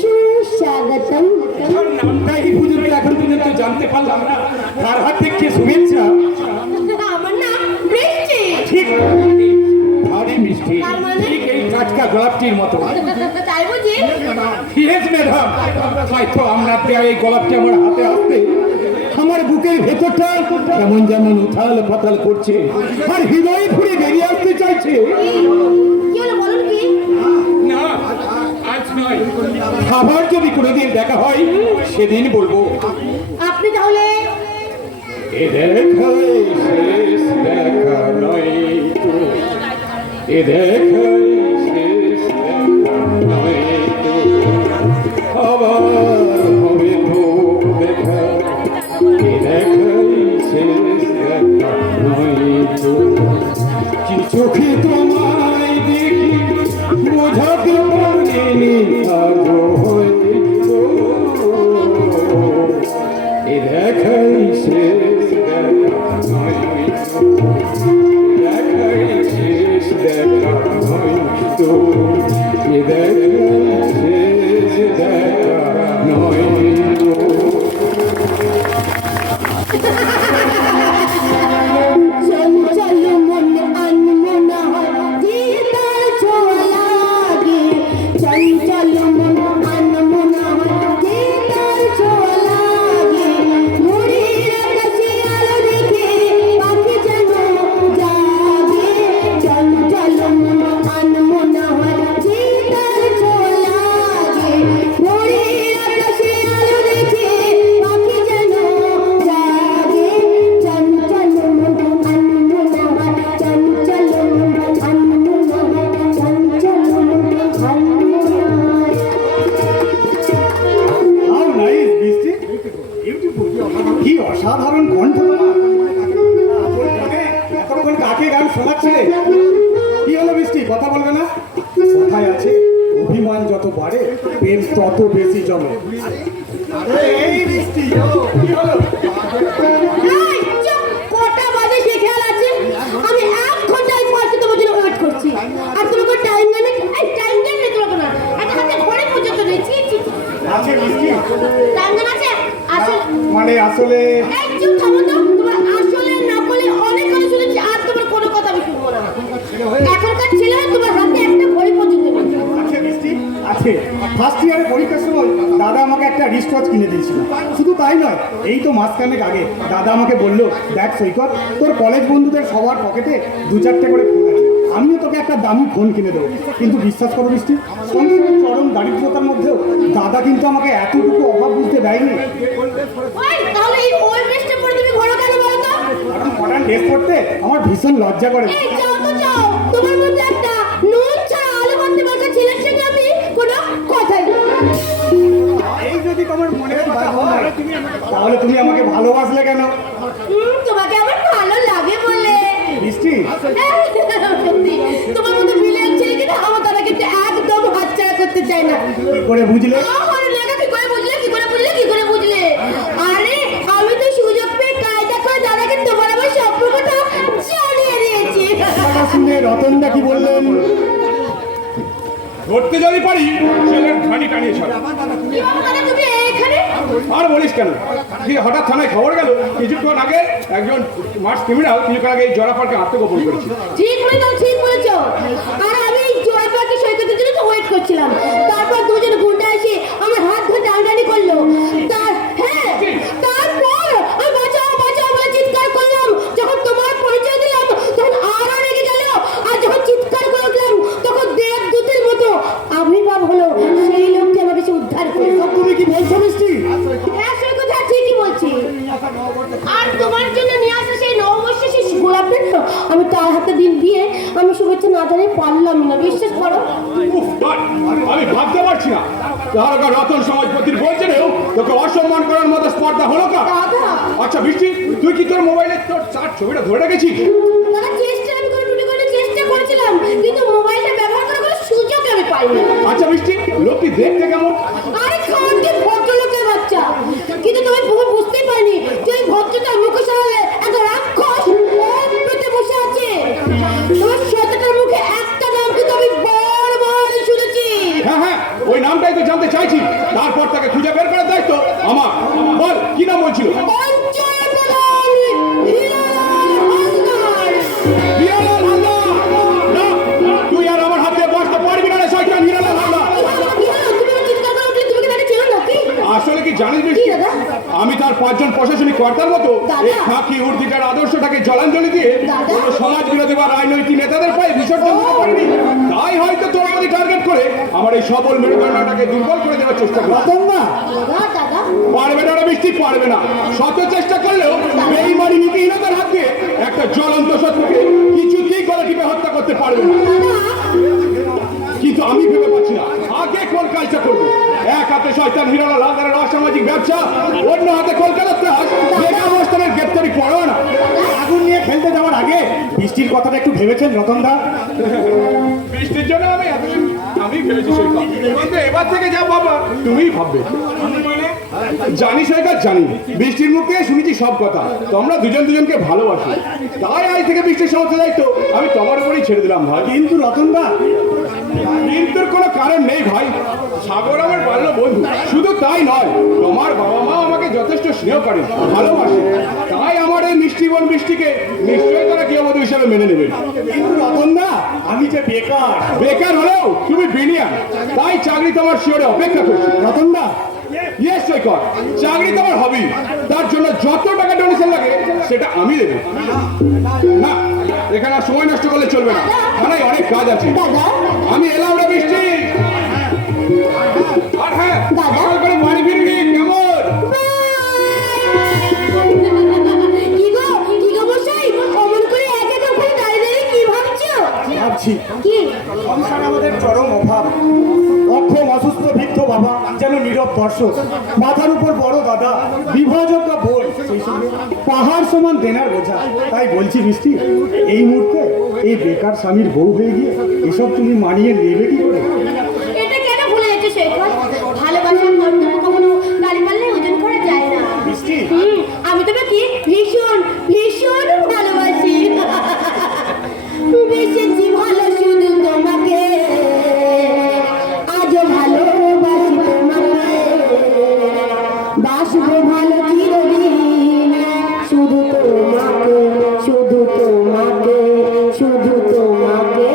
সুস্বাগতম। আমার নামটাই বুঝুন এখন পর্যন্ত জানতে পারলাম না, তার হাত থেকে শুভেচ্ছা। আমার নাম বৃষ্টি। ঠিক ভারী মিষ্টি, তার মানে? ঠিক এই টাটকা গোলাপটির মতো। তাই বুঝি? ইয়েস ম্যাডাম, হয়তো আমরা দেয়া এই গোলাপটি আমার হাতে আসতে আমার বুকের ভেতরটা কেমন যেমন উথাল পাতাল করছে, আর হৃদয় ফুড়ে বেরিয়ে আসতে চাইছে। কি হলো বলুন কি? না, আজ নয়, আবার যদি কোনোদিন দেখা হয় সেদিন বলবো। আপনি তাহলে এ দেখা শেষ দেখা নয় তো, এ দেখা শেষ দেখা নয় তো, আবার হবে তো দেখা, এ দেখা শেষ দেখা নয় তো। কি চোখে তোমায় দেখি বোঝাতে পারিনি আজও হয়তো, এ দেখাই শেষ দেখা হয়তো, দেখাই শেষ দেখা হয়তো, এ দেখাই শেষ দেখা নয়তো। চঞ্চল মন আনমনা হয় যে তার ছোঁয়া লাগে, চঞ্চল মন আনমনা হয় যে তার ছোঁয়া লাগে, ভোরের আকাশে আলো দেখে পাখি যেন জাগে, চঞ্চল মন আনমনা হয় যে তার ছোঁয়া লাগে, ভোরের আকাশে আলো দেখে পাখি যেন জাগে, চঞ্চল মন আনমনা হয়, চঞ্চল মন আনমনা হয়, চঞ্চল মন আনমনা হয়। হাউ নাইস বৃষ্টি, বিউটিফুল, কি অসাধারণ কণ্ঠ তোমার। এতক্ষণ কাকে গান শোনাচ্ছিলে? কি হলো বৃষ্টি, কথা বলবে না? কথায় আছে অভিমান যত বাড়ে প্রেম তত বেশি জমে। এই বৃষ্টি, কি হলো? এই, চুপ! কটা বাজে সে খেয়াল আছে? আমি 1 ঘন্টায় পৌঁছে তোমার জন্য ওয়েট করছি, আর তোমাকে টাইম জানে? এই টাইম জানলে তোমাকে না, আজ হাতে ঘড়ি পর্যন্ত নেই। ছি, ছি, ছি। আছে বৃষ্টি, টাইম জানা আছে? আসলে মানে আসলে এই চুপ থামো তো, তোমার আসলে নকলে অনেক কথা শুনেছি, আর তোমার কোনো কথা আমি শুনবো না। এখনকার ছেলে তোমার হাতে একটা ঘড়ি পর্যন্ত নেই। আছে বৃষ্টি, আছে। ফার্স্ট ইয়ারে পরীক্ষার সময় দাদা আমাকে একটা রিস্ট ওয়াচ কিনে দিয়েছিল। শুধু তাই নয়, এই তো মাসখানেক আগে দাদা আমাকে বলল, দেখ সৈকত, তোর কলেজ বন্ধুদের সবার পকেটে 2-4টে করে ফোন আছে, আমিও তোকে একটা দামি ফোন কিনে দেবো। কিন্তু বিশ্বাস করো বৃষ্টি, সংসারের চরম দারিদ্রতার মধ্যেও দাদা কিন্তু আমাকে এতটুকু অভাব বুঝতে দেয়নি। ওই, তাহলে এই ওল্ড ড্রেসটা পরে তুমি ঘরে কেন বলো তো? কারণ মডার্ন ড্রেস পরতে আমার ভীষণ লজ্জা করে। এই যাও তো যাও, তোমার মধ্যে একটা নুন ছাড়া আলু ভাতে বসা ছেলের সঙ্গে আমি কোনো কথাই না। এই যদি তোমার মনে হয় তাহলে তুমি আমাকে ভালোবাসলে কেন তোমাকে আমার ভালো লাগে বলে। বৃষ্টি? সত্যি, তোমার মতো বিলিয়ন ছেলে কিন্তু আমার তারা কিন্তু একদম হাতছাড়া করতে চায় না। কি করে বুঝলে? আরে লেখা কি করে বুঝলে, কি করে বুঝলে, কি করে বুঝলে? আরে আমি তো সুযোগ পেয়ে কায়দা করে দাদাকে তোমার আমার সম্পর্কটা জানিয়ে দিয়েছি। কথা শুনে রতনদা কি বললেন? ধরতে যদি পারি ছেলের ঘানি টানিয়ে ছাড়। কি বাবা দাদা, তুমি এখানে? আর বলিস কেন, কি হঠাৎ থানায় খবর গেল কিছুক্ষণ আগে একজন মার্চ ক্রিমিনাল কিছুক্ষণ আগে এই জরাপারকে আত্মগোপন করেছে। ঠিক বলেছো, ঠিক বলেছো। আর আমি এই জোড়া পাখি সৈকতের জন্য তো ওয়েট করছিলাম, তারপর দুজন গুন্ডা এসে আমার হাত ধরে টানাটানি করলো। তারপর আমি বাঁচাও বাঁচাও বলে চিৎকার করলাম। যখন তোমার পরিচয় দিলাম তখন আরো রেগে গেল, আর যখন চিৎকার করে উঠলাম তখন দেবদূতের মতো আবির্ভাব হলো। সেই লোকটি আমাকে সে উদ্ধার করে। তুমি কি বলছো বৃষ্টি? হ্যাঁ সৈকত, হ্যাঁ ঠিকই বলছি। না জানি পারলাম না, বিশ্বাস করো। উফ, ধ্যাৎ, আমি ভাবতে পারছি না তারকা রতন সমাজপতির বই জেনেও তোকে অসম্মান করার মতো স্পর্ধা হলো কা? দাদা আচ্ছা বৃষ্টি, তুই কি তোর মোবাইলে তোর চার ছবিটা ধরে রেখেছিস? দাদা চেষ্টা আমি করে টুটি করে চেষ্টা করেছিলাম, কিন্তু মোবাইলটা ব্যবহার করার কোনো সুযোগ আমি পাইনি। আচ্ছা বৃষ্টি, লোকটি দেখতে কেমন? আরে খাওয়াতে ভদ্রলোকের বাচ্চা, কিন্তু তুমি বুঝতেই পারিনি যে ওই ভদ্রটা মুখে সামলে একটা রাক্ষস ওর পেটে বসে আছে। তোমার সততার মুখে একটা নাম কিন্তু আমি বারবার শুনেছি। হ্যাঁ হ্যাঁ, ওই নামটাই তো জানতে চাইছি। তারপর তাকে খুঁজে বের করার দায়িত্ব আমার। বল, কি নাম বলছিল? অঞ্চল প্রধান হীরালাল হালদার। হীরালাল হালদার? না, তুই আর আমার হাত দিয়ে বসতে পারবি না রে শয়তান হীরালাল হালদার। আসলে কি জানিস বৃষ্টি, কি দাদা? আমি তার 5 জন প্রশাসনিক কর্তার মতো দাদা? এই খাকি উর্দিটার আদর্শটাকে জলাঞ্জলি দিয়ে দাদা? কোনো সমাজ বিরোধী বা রাজনৈতিক নেতাদের পায়ে বিসর্জন দিতে পারিনি। তাই হয়তো তোর প্রতি টার্গেট করে আমার এই সবল মেরুদণ্ডটাকে দুর্বল করে দেওয়ার চেষ্টা করি। দাদা দাদা পারবে না রে বৃষ্টি, পারবে না। শত চেষ্টা করলেও বেইমানি নীতিহীনতার হাত দিয়ে একটা জ্বলন্ত শত্রুকে কিছুতেই গলা টিপে হত্যা করতে পারবে না। কিন্তু আমি ভেবে পাচ্ছি না আগে কোন কাজটা করবো। এক হাতে শয়তান হীরালাল হালদারের অসামাজিক ব্যবসা, অন্য হাতে কলকাতার ত্রাস, বেকার অবস্থানের গ্রেপ্তারি পড়ো না। আগুন নিয়ে খেলতে যাওয়ার আগে বৃষ্টির কথাটা একটু ভেবেছেন রতনদা? বৃষ্টির জন্য আমি ভেবেছি সৈকত, কিন্তু এবার থেকে যা বাবা তুমিই ভাববে। জানি সৈকত, জানি বৃষ্টির মুখ থেকে শুনেছি সব কথা। তোমরা দুজন দুজনকে ভালোবাসো, তাই আজ থেকে বৃষ্টির সমস্ত দায়িত্ব আমি তোমার উপরেই ছেড়ে দিলাম ভাই। কিন্তু রতনদা, কিন্তু কোনো কারণ নেই ভাই। সাগর আমার বাল্য বন্ধু, শুধু তাই নয় তোমার বাবা মা আমাকে যথেষ্ট স্নেহ করেন, ভালোবাসে। তাই আমার এই মিষ্টি বোন বৃষ্টিকে নিশ্চয়ই তারা গৃহবধূ হিসেবে মেনে নেবেন। কিন্তু রতনদা, আমি যে বেকার। বেকার হলেও তুমি বিনিয়া, তাই চাকরি তোমার শিওরে অপেক্ষা করছি। রতনদা, ইয়েস সৈকত, চাকরি তোমার হবি, তার জন্য যত টাকা ডোনেশন লাগে সেটা আমি দেবো। না, এখানে আর সময় নষ্ট করলে চলবে না, থানায় অনেক কাজ আছে। আমি এলাম রে বৃষ্টি। আর হ্যাঁ, সকাল করে বাড়ি ফিরবি কেমন? কি গো মশাই, অমন করে একা একা ওখানে দাঁড়িয়ে দাঁড়িয়ে কি ভাবছো? ভাবছি কি? সংসার আমাদের চরম অভাব। অক্ষম অসুস্থ বৃদ্ধ বাবা যেন নীরব দর্শক, মাথার উপর বড় দাদা, বিভাজক বোন, সেই সঙ্গে পাহাড় সমান দেনার বোঝা। তাই বলছি বৃষ্টি, এই মুহূর্তে এই বেকার স্বামীর বউ হয়ে গিয়ে এসব তুমি মানিয়ে নেবে কি করে? এটা কেন ভুলে যাচ্ছ সৈকত? ভালোবাসার কর্তব্য কখনো গালি পারলে ওজন করা যায় না। বৃষ্টি, আমি তোমাকে ভীষণ ভীষণ ভালোবাসি। বেশি ভালো শুধু তোমাকে, আজও ভালোবাসি তোমাকে, বাসবো ভালো চিরদিন, শুধু তোমাকে, শুধু তোমাকে, শুধু তোমাকে।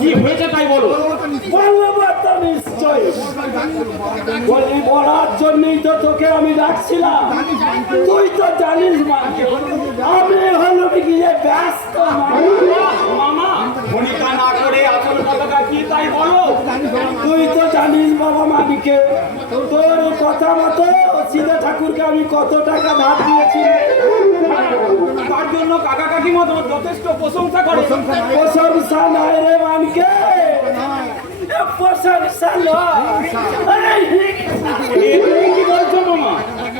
কি হয়েছে তাই বলো। বলবো তো নিশ্চয়, বলি বলার জন্যই তো তোকে আমি ডাকছিলাম। তুই তো জানিস মাকে, আমি হলো গিয়ে ব্যস্ত মামা ভূমিকা না করে আসল কথাটা কি তাই বলো। তুই তো জানিস বাবা মালিকে, তোর কথা মতো সীতা ঠাকুরকে আমি কত টাকা ধার দিয়েছি। তার জন্য কাকা কাকিমা তোমার যথেষ্ট প্রশংসা করে। প্রশংসা নয় রে মানকে, প্রশংসা নয়। এ তুমি কি বলছো মামা?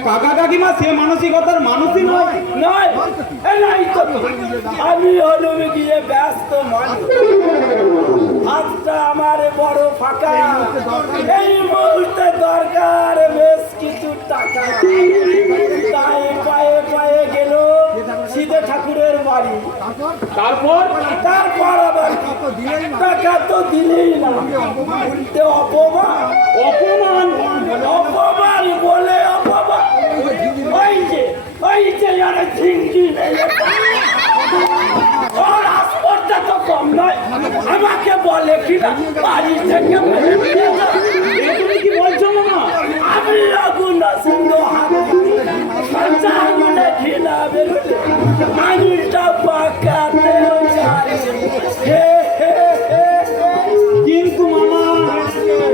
কাকা কাকিমা সে মানসিকতার মানুষই নয়। নয়, নাই তো। আমি হলো গিয়ে ব্যস্ত মানুষ, হাতটা আমার বড় ফাঁকা। এই মুহূর্তে দরকার বেশ কিছু টাকা, তাই পায়ে পায়ে গেল সীতা ঠাকুরের বাড়ি। তারপর আবার টাকা তো দিলেই না, উল্টে অপমান অপমান অপমান বলে অপমান। ওই যে আরে ঝিঙ্কি নেই, ওর আসপরটা তো কম নয়, আমাকে বলে কিনা বাড়ি থেকে মেরে দিয়ে যা। এ তুমি কি বলছো মামা? আমি আগুন সুন্দর হাতে ঘৃণা বেরোলে আঙুলটা পাকাতে কিন্তু মামা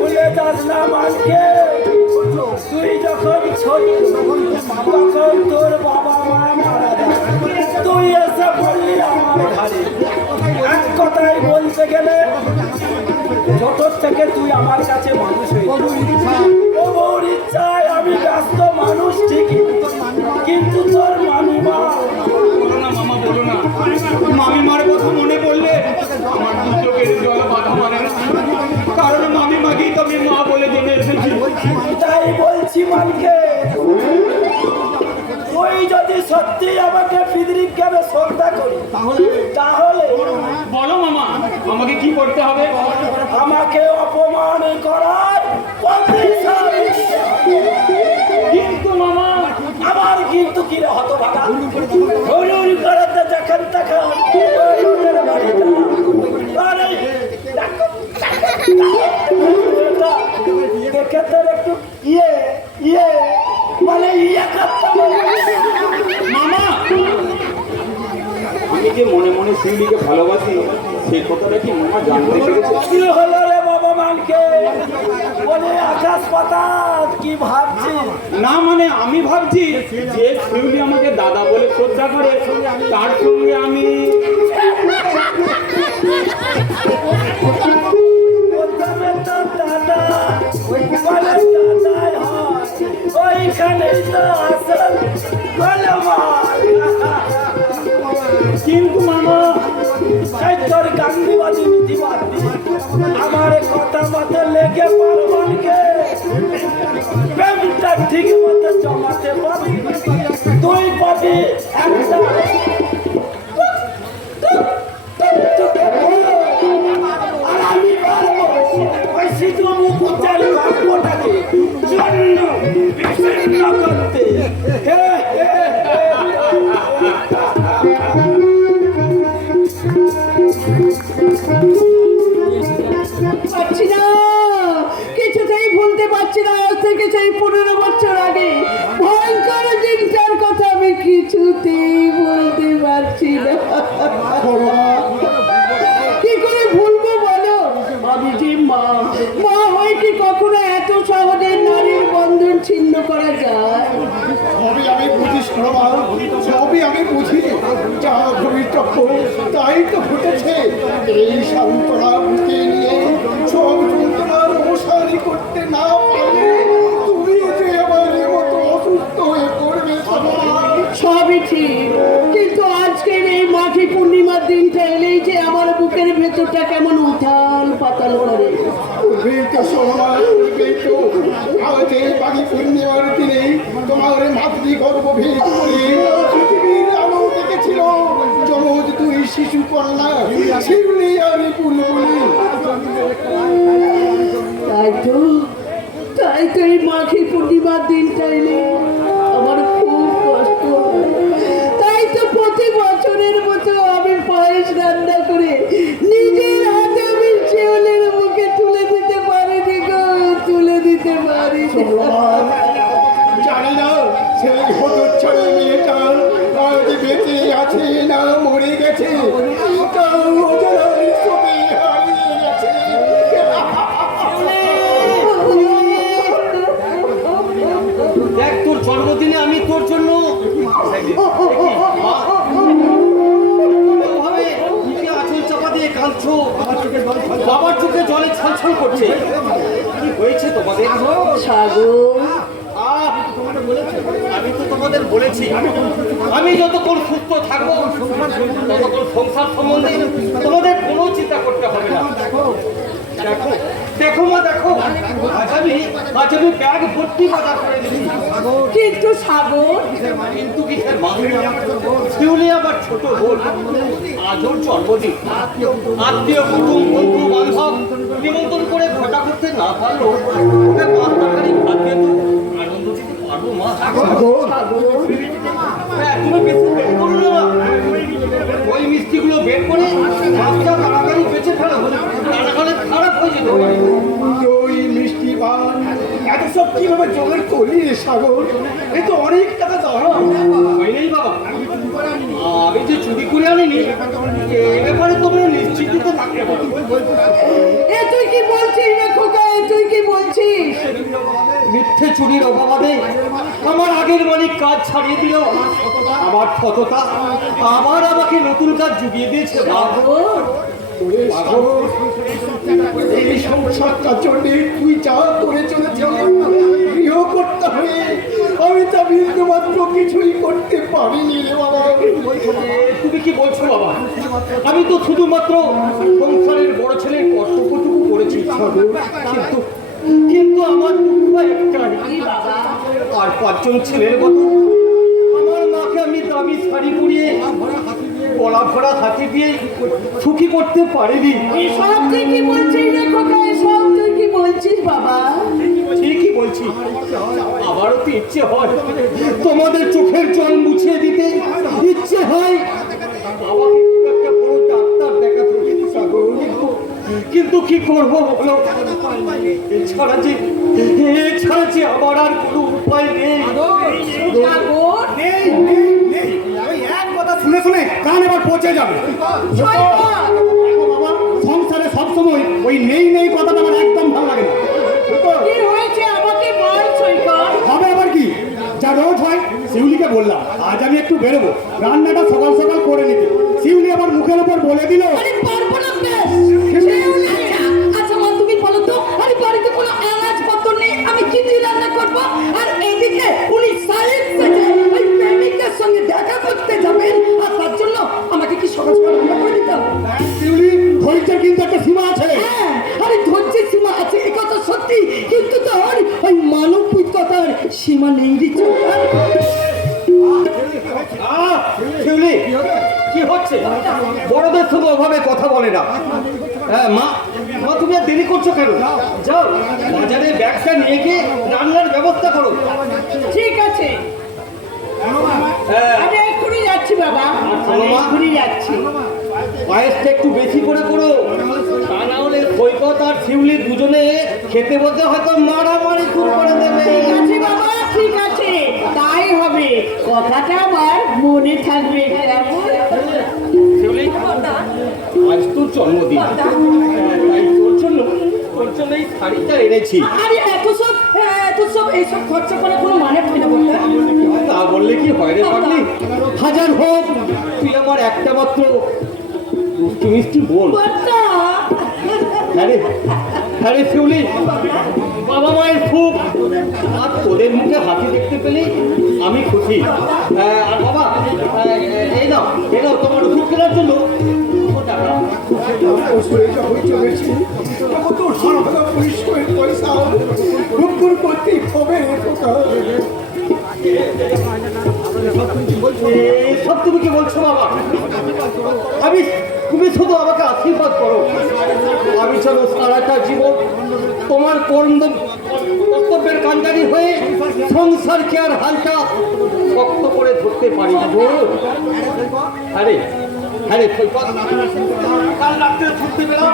ভুলে যাস না মানকে, তুই যখন ছোট তখন তোর বাবা মা মারা যায়, তুই এসে বললি আমার ঘরে। এক কথায় বলতে গেলে ছোট থেকে তুই আমার কাছে মানুষ হয়েছিস। ও বউর ইচ্ছায় আমি ব্যস্ত মানুষ ঠিকই, কিন্তু তোর মামিমা। বলো না মামা, বলো না। মামিমার কথা মনে পড়লে আমার দু চোখের জল বাধা মানে না, কারণ মামিমাকেই তো আমি মা বলে জেনে এসেছি। তাই বলছি মানকে, তুই যদি সত্যি আমাকে পিতৃ জ্ঞানে শ্রদ্ধা করি তাহলে বলো মামা, আমাকে কি করতে হবে? আমাকে অপমান করার প্রতিশোধ। কিন্তু মামা আমার কিন্তু কি রে হতভাগা, হুড়ুড়ি করাতে যখন তখন ওই ওদের বাড়ি যা। আরে দেখো, দেখে তোর একটু মানে করতে হবে। মামা, আমি যে মনে মনে শিউলিকে ভালোবাসি সেই কথাটা কি মামা জানতে পেরেছে? কি হলো রে বাবা মানকে, বলে আকাশ পাতাল কি ভাবছি? না মানে আমি ভাবছি যে শিউলি আমাকে দাদা বলে শ্রদ্ধা করে, তার সঙ্গে আমি প্রথমে তো দাদা বলে দাদাই হয়, ওইখানেই তো আসল গোলমাল। কিন্তু মামা সেই তোর গান্ধীবাদী নীতিবাদী আমার কথা মতো লেগে পারবানকে প্রেমটা ঠিক মতো জমাতে পারবি, তুই পাবি একটা। আর আমি পারবো ওই সিধু মুখুচার ভাগ্যটাকে জন্য বিচ্ছিন্ন করতে। হে হে পারছি না, কিছুতেই ভুলতে পারছি না। আজ থেকে সেই 15 বছর আগে ভয়ঙ্কর দিনটার কথা আমি কিছুতেই বলতে পারছি না। কি করে ভুলবো বলো? আমি যে মা হয় কি কখনো এত সহজে নারীর বন্ধন ছিন্ন করা যায়? সবই আমি বুঝি শর্মা, সবই আমি বুঝি। যা ভবিতব্য তাই তো ঘটেছে। এই সান্ত্বনা বুকে নিয়ে সব যন্ত্রণার মশারি করতে না পারলে তুমি যে আমার মতো অসুস্থ হয়ে পড়বে শর্মা। সবই ঠিক, কিন্তু আজকের এই মাঘী পূর্ণিমার দিনটা এলেই যে আমার বুকের ভেতরটা কেমন উথাল পাতাল করে। উঠবেই তো শর্মা, উঠবেই তো। আজ এই বাকি পূর্ণিমার দিনে তোমার মাতৃগর্ভ ভেদ করে পৃথিবীর আলো দেখেছিল জমজ দুই শিশু কন্যা শিউলি আর বুলবুলি। তাই তো এই মাঘী পূর্ণিমার দিনটা এলে আমার খুব কষ্ট হয়। তাই তো প্রতি বছরের মতো আমি পায়েস রান্না করে নিজের হাতে আমি সেই হতচ্ছাড়ি মেয়েটা আজ বেঁচে আছে না মরে গেছে, তাও অজানার ছবি হারিয়ে গেছে। দেখ, তোর জন্মদিনে আমি তোর জন্য ওভাবে বুকে আঁচল চাপা দিয়ে কাঁদছো, বাবার চোখে জলে ছলছল করছে। কি হয়েছে তোমাদের? সাগর, আমি তো তোমাদের বলেছি, আমি যতক্ষণ সুস্থ থাকবো ততক্ষণ সংসার সম্বন্ধে তোমাদের কোনো চিন্তা করতে হবে না। দেখো দেখো মা, দেখো আজ আমি ব্যাগ ভর্তি বাজার করে দিচ্ছি। কিন্তু সাগর, কিন্তু কিসের মা? শিউলি আমার ছোট বোন, আজ ওর জন্মদিন। আত্মীয় কুটুম বন্ধু বান্ধব নিমন্ত্রণ করে ঘটা করতে না পারলো ওকে পাঁচ টাকারই ভাত দিয়ে তো আনন্দ দিতে পারবো মা। হ্যাঁ, তুমি বেশি বের করো না মা। ওই মিষ্টিগুলো বের করে মাছটা তাড়াতাড়ি বেঁচে ফেলো, রান্নাঘরে খারাপ হয়ে যেতে পারে। ওই মিষ্টি পান এত সব কিভাবে জোগাড় করলি রে সাগর? এ তো অনেক টাকা দাঁড়া। হয় নেই বাবা, আমি যে চুরি করে আনিনি এ ব্যাপারে তোমরা নিশ্চিন্তিত থাকতে পারো। এ তুই কি বলছিস রে খোকা? এ তুই কি বলছিস? মিথ্যে চুরির অপবাদে আমার আগের মালিক কাজ ছাড়িয়ে দিল, আমার সততা আবার আমাকে নতুন কাজ জুগিয়ে দিয়েছে। এই সংসারটার জন্য তুই যা করে চলেছ গৃহ করতে হবে, আমি তা বিন্দু মাত্র কিছুই করতে পারিনি রে বাবা। তুমি কি বলছো বাবা? আমি তো শুধুমাত্র সংসারের বড় ছেলের কর্তব্যটুকু করেছি, কিন্তু কিন্তু আমার দুঃখ একটাই, আর পাঁচজন ছেলের মতো আমার মাকে আমি দামি শাড়ি পরিয়ে গলা ভরা হাতে দিয়ে সুখী করতে পারিনি। এসব তুই কি বলছিস রে খোকা? এসব তুই কি বলছিস বাবা? ঠিকই বলছি, আমারও তো ইচ্ছে হয় তোমাদের চোখের জল মুছিয়ে দিতে, ইচ্ছে হয় বাবাকে খুব একটা বড় ডাক্তার দেখাতে, কিন্তু কি করবো বলো? এছাড়া যে আমার আর কোনো উপায় নেই। সাগর, এক কথা শুনে শুনে কান এবার পচে যাবে। সৈকত, দেখো বাবা, সংসারে সবসময় ওই নেই নেই কথাটা আমার একদম ভালো লাগে না। কি হয়েছে আমাকে বল সৈকত। হবে আবার কি, যা রোজ হয়। শিউলিকে বললাম আজ আমি একটু বেরোবো, রান্নাটা সকাল সকাল করে নিতে। শিউলি আবার মুখের ওপর বলে দিল আরে পারবো না বেশ। আচ্ছা মা, তুমি বলো তো, আরে বাড়িতে কোনো আনাজ পত্র নেই, আমি কি দিয়ে রান্না করবো? আর এইদিকে উনি সাইড থেকে ওই প্রেমিকের সঙ্গে দেখা করতে যাবেন, আর তার জন্য আমাকে কি সকাল সকাল রান্না করে দিতে হবে? শিউলি, ধৈর্যের কিন্তু একটা সীমা আছে। হ্যাঁ, আরে ধৈর্যের সীমা আছে, এ কথা সত্যি, কিন্তু তার ওই মানবিকতার সীমা নেই রে চোখা। শিউলি, কি হচ্ছে? বড়দের শুধু ওভাবে কথা বলে না। হ্যাঁ মা, তুমি আর দেরি করছো কেন? যাও বাজারে ব্যাগটা নিয়ে গিয়ে রান্নার ব্যবস্থা করো। ঠিক আছে, হ্যাঁ, আমি এক্ষুনি যাচ্ছি বাবা, আমি এক্ষুনি যাচ্ছি। পায়েসটা একটু বেশি করে করো, তা না হলে সৈকত আর শিউলি দুজনে খেতে বলতে হয়তো মারামারি শুরু করে দেবে। ঠিক আছে বাবা, ঠিক আছে, তাই হবে। কথাটা আমার মনে থাকবে। শিউলি, আজ তোর জন্মদিন, তাই তোর জন্য এই শাড়িটা এনেছি। আরে এত সব এইসব খরচা করে কোনো মানে হয় না বলতে। তা বললে কি হয় রে পাগলি? হাজার হোক তুই আমার একটা মাত্র দুষ্টু মিষ্টি বোন। হ্যাঁ রে শিউলি, বাবা মায়ের সুখ আর তোদের মুখে হাসি দেখতে পেলে আমি খুশি। আর বাবা, এই নাও তোমার ওষুধ কেনার জন্য 200 টাকা। চলেছি তখন তো সারা পরিষ্কার পয়সা গুণ করতেই হবে রে খোকা। সব তুমি কি বলছো বাবা? তুমি শুধু আমাকে আশীর্বাদ করো, আমি যেন সারাটা জীবন তোমার কর্তব্যের কান্ডারি হয়ে সংসারকে আর হালটা শক্ত করে ধরতে পারি। আরে হ্যাঁ রে সৈকত, কাল রাত্রে ছুটতে পেলাম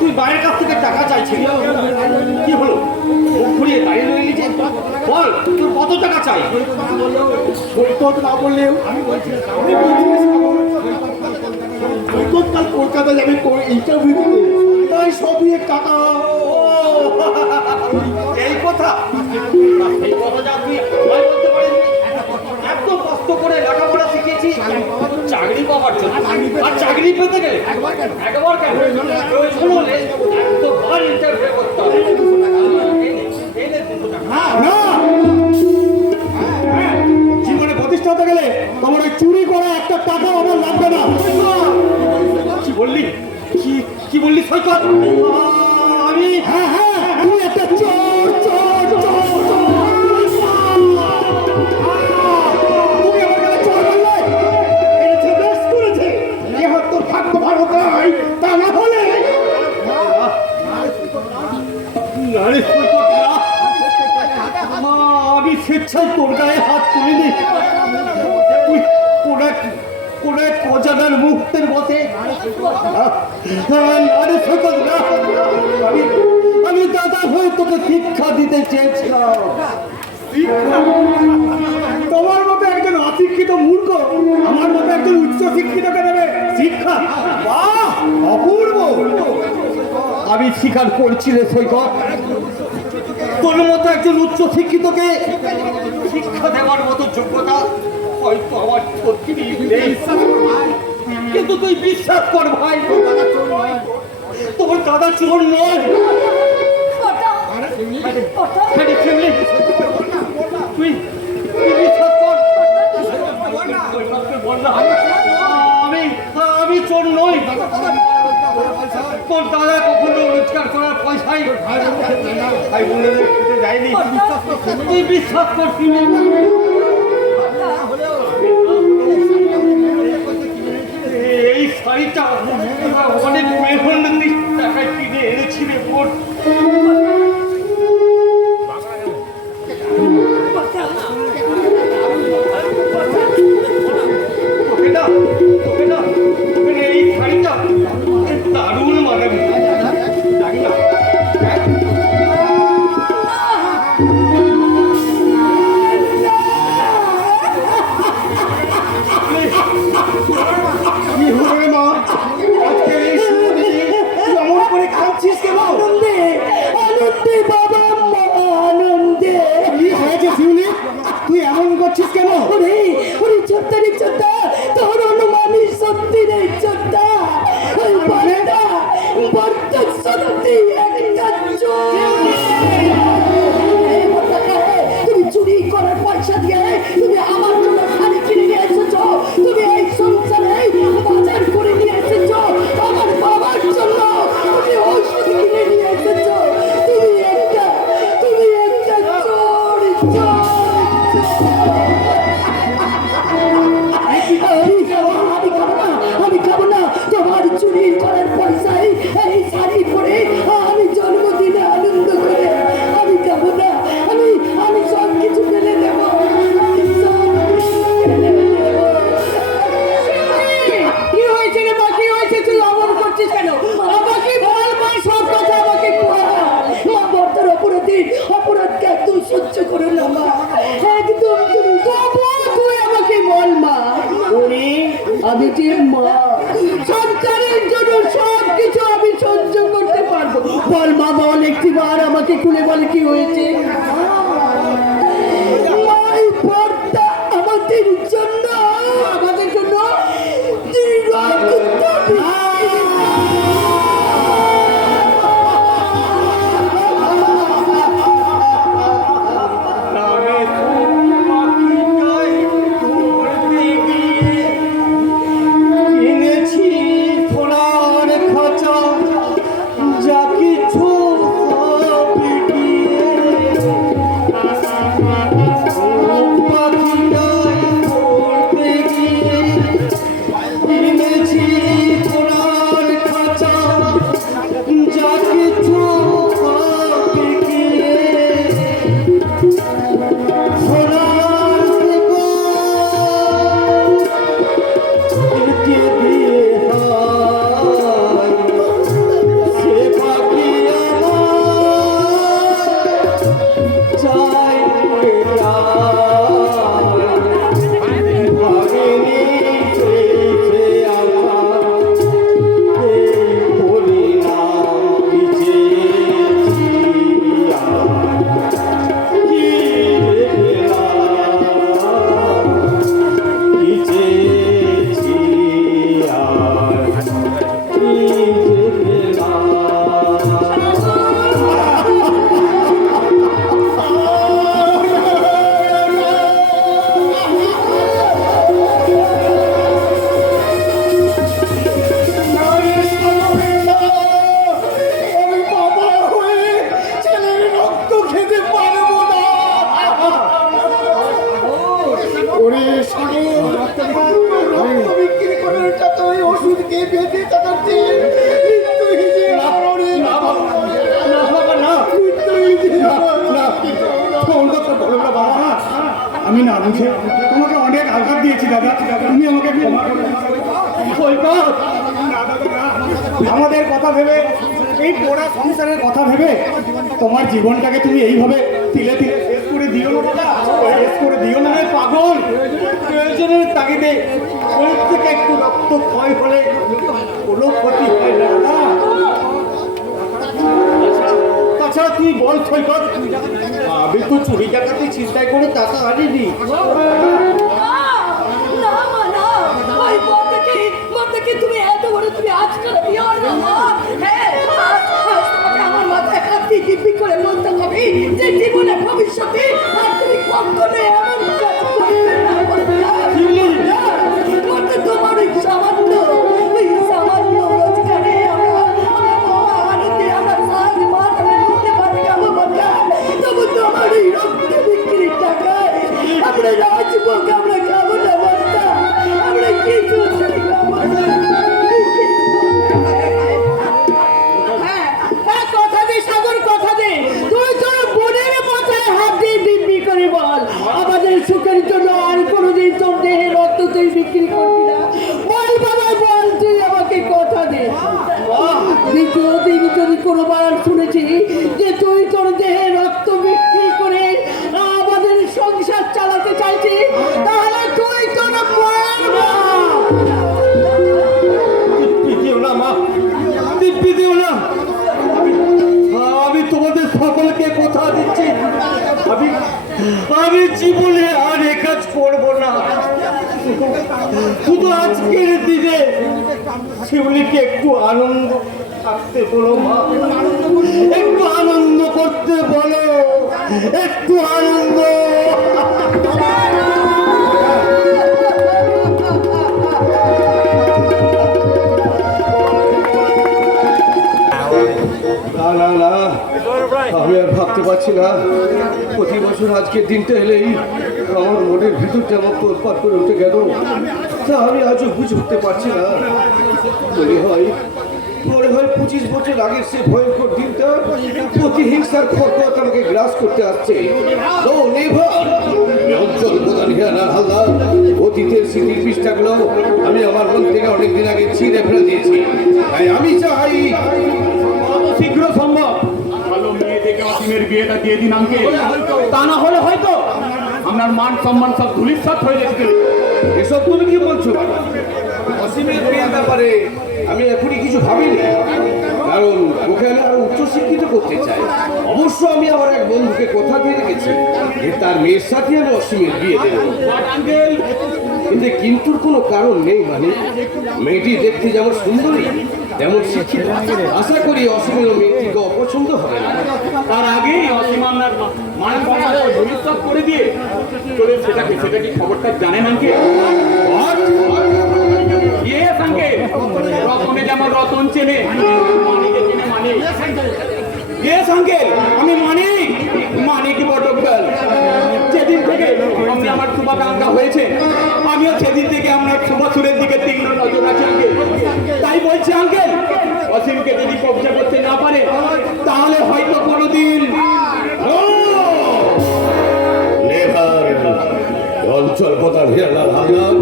তুই বাইরের কাছ থেকে টাকা চাইছিলি। কি হলো, মুখ ঘুরিয়ে দাঁড়িয়ে রইলি যে? বল, তোর কত টাকা চাই? সৈকত না বললেও আমি বলছি সৈকত কাল কলকাতা যাবে ইন্টারভিউ দিতে, তাই সবই টাকা। এই কথা, এই কথা যা তুই আমায় বলতে পারিস। এত কষ্ট করে লেখাপড়া শিখেছি চাকরি পাওয়ার জন্য, আর চাকরি পেতে গেলে একবার কেন প্রয়োজন হলে 100বার ইন্টারভিউ করতে হবে। এই নে 200 টাকা। না, জীবনে প্রতিষ্ঠা হতে গেলে তোমার ওই চুরি করা একটা টাকা আমার লাগবে না। কি বললি, কি বললি সৈকত? আমি হ্যাঁ হ্যাঁ, তুমি একটা চোর চোর চোর চোর। তুমি আমার কাছে চোর বললে? এনেছে, বেশ করেছে। এ হাত তোর ভাগ্য ভালো নয়, তা না হলে না রে সৈকত না, আমি স্বেচ্ছায় তোর গায়ে হাত তুলিনি। তুই কোন এক অজানার মুহূর্তের বসে আমি দাদা হয়ে তোকে শিক্ষা দিতে চেয়েছিলাম। তোমার মতো একজন অশিক্ষিত মূর্খ আমার মতো একজন উচ্চ শিক্ষিতকে দেবে শিক্ষা? বাহ, অপূর্ব। আমি স্বীকার করছি রে সৈকত, তোর মতো একজন উচ্চ শিক্ষিতকে শিক্ষা দেওয়ার মতো যোগ্যতা হয়তো আমার সত্যি নেই। কিন্তু তুই বিশ্বাস কর ভাই, তোর দাদা চোর নয়। তুই বিশ্বাস কর, আমি চোর নই। তোর দাদা কখনো রোজগার করার পয়সাই যায়নি। তুই বিশ্বাস করছি না? এই শাড়িটা অনেক মেহনতি টাকায় কিনে এনেছি রে বোন। তোকে না এই শাড়িটা দারুণ মানাবে। জানি না কি হবে মা, আজকে এই সুদিনে তুই অমর করে কাঁদছিস কেন? আনন্দে বাবা, মা আনন্দে। কি হয়েছে শিউলি, তুই এমন করছিস কেন? ওরে চোদ্দা রে চোদ্দা, তোর অনুমানই সত্যি রে চোদ্দা। ওই বড়টা বড্ড সত্যি একটা চোর। এই বড়টাকে তুমি চুরি করার পয়সা দিয়ে তুমি আমার জন্য শাড়ি কিনে নিয়ে এসেছো। তুমি এই সংসারে বাজার করে নিয়ে এসেছো। আমার বাবার জন্য তুমি ওষুধ কিনে নিয়ে এসেছো। তুমি একটা চোর চোর। আমি খাবো না তোমার চুরি করার পয়সায় এই শাড়ি পরে আমি জন্মদিনে আনন্দ করে আমি খাবো না। আমি সব কিছু ফেলে দেবো। কি হয়েছে রে মা, কি হয়েছে? তুই অমন করছিস কেন? আমাকে বল মা, সব কথা আমাকে বল। মা বর্তার অপরাধকে একদম সহ্য করো না মা, একদম তুই আমাকে বল মা। আমি যে মা, সন্তানের জন্য সব কিছু আমি সহ্য করতে পারবো। বল মা, বল একটিবার আমাকে খুলে বল কি হয়েছে। মাই বর্তা আমাদের জন্য কিনেছি সোনার খাঁচা, যা কিছু সব বিকিয়ে আমি না বুঝে তোমাকে অনেক আঘাত দিয়েছি দাদা, তুমি আমাকে ক্ষমা করো। সৈকত, না দাদা, না। আমাদের কথা ভেবে, এই পোড়া সংসারের কথা ভেবে তোমার জীবনটাকে তুমি এইভাবে তিলে তিলে শেষ করে দিও না দাদা, শেষ করে দিও না রে পাগল। প্রয়োজনের তাগিদে শরীর থেকে একটু রক্ত ক্ষয় হলে কোনো ক্ষতি হয় না দাদা। তাছাড়া তুই বল সৈকত, আমি তো চুরি ডাকাতি চিন্তাই করে টাকা আনিনি। না মা, না। ওই বড়টাকে তুমি এত বড় তুমি আজকাল দিও না মা। হ্যাঁ, আজ তোমাকে আমার মাথায় হাত দিয়ে দিব্যি করে বলতে হবে যে জীবনে ভবিষ্যতে আর তুমি কখনো এমন কাজ করবে না বড়টা। বড়টা তোমার ওই সামান্য রোজগারে আমরা বাবা আনন্দে আমরা সাজ মাছ আমরা লুটে পারি খাবো বড়টা। তবু তোমার এই রক্ত বিক্রির টাকায় আমরা রাজভোগ আমরা খাবো না বড়টা। আমরা কিছু খাবো না। হ্যাঁ, কথা দে সাগর, কথা দে। তুই তোর বোনের মাথায় হাত দিয়ে দিব্যি করে বল আমাদের সুখের জন্য আর কোনোদিন তোর দেহের রক্ত তুই বিক্রি করবি না। বল বাবা, বল, তুই আমাকে কথা দে। দ্বিতীয় দিন যদি কোনোবার শুনেছি যে তুই তোর দেহের রক্ত বিক্রি করে আমাদের সংসার চালাতে চাইছিস, তাহলে তুই তোর মায়ের দিও না মা, দিব্যি দিও না। আমি তোমাদের সকলকে কথা দিচ্ছি, আমি জীবনে আর এ কাজ করবো না। শুধু আজকের দিনে শিউলিকে একটু আনন্দ থাকতে বলো মা, একটু আনন্দ করতে বলো, একটু আনন্দ। না না না, আমি আর ভাবতে পারছি না। প্রতি বছর আজকের দিনটা এলেই আমার মনের ভিতরটা আমার তোলপাট করে উঠে গেল। তা আমি আজও বুঝে উঠতে পারছি না। মনে হয় 25 বছর আগের সে ভয়ঙ্কর দিনটা প্রতিহিংসার খড়কুয়াত আমাকে গ্রাস করতে আসছে। ও নেভার, অঞ্চল প্রধান হিয়ানা হালদার অতীতের স্মৃতির পৃষ্ঠাগুলো আমি আমার মন থেকে অনেকদিন আগে ছিঁড়ে ফেলে দিয়েছি। তাই আমি চাই শীঘ্র সম্ভব ভালো মেয়ে থেকে অসীমের বিয়েটা দিয়ে দিন আঙ্কেল। তা না হলে হয়তো আপনার মান সম্মান সব ধুলিস্যাৎ হয়ে যেতে। এসব তুমি কি বলছো? অসীমের বিয়ের ব্যাপারে আমি এখনই কিছু ভাবিনি, কারণ ওকে আমি আরো উচ্চশিক্ষিত করতে চাই। অবশ্য আমি আমার এক বন্ধুকে কথা দিয়ে রেখেছি যে তার মেয়ের সাথে আমি অসীমের বিয়ে দেবো। আঙ্কেল, কিন্তু কিন্তু কোনো কারণ নেই, মানে মেয়েটি দেখতে যেমন সুন্দরী তেমন শিক্ষিত। আশা করি অসীমের মেয়েটিকে অপছন্দ হবে না। তার আগেই অসীম আপনার মান সম্মান ধুলিস্যাৎ করে দিয়ে চলে সেটা কি খবরটা জানেন আঙ্কেল? ইয়েস আঙ্কেল, রতনে যেমন রতন চেনে, মানিকে চেনে মানিক। ইয়েস আঙ্কেল, আমি মানিক বটকাল। যেদিন থেকে আপনি আমার শুভাকাঙ্ক্ষা হয়েছে, আমিও সেদিন থেকে আপনার শুভাসুরের দিকে তীক্ষ্ণ নজর আছে আঙ্কেল। তাই বলছি আঙ্কেল, অসীমকে যদি কবজা করতে না পারে তাহলে হয়তো কোনোদিন অঞ্চল প্রধান হিরালাল হালদার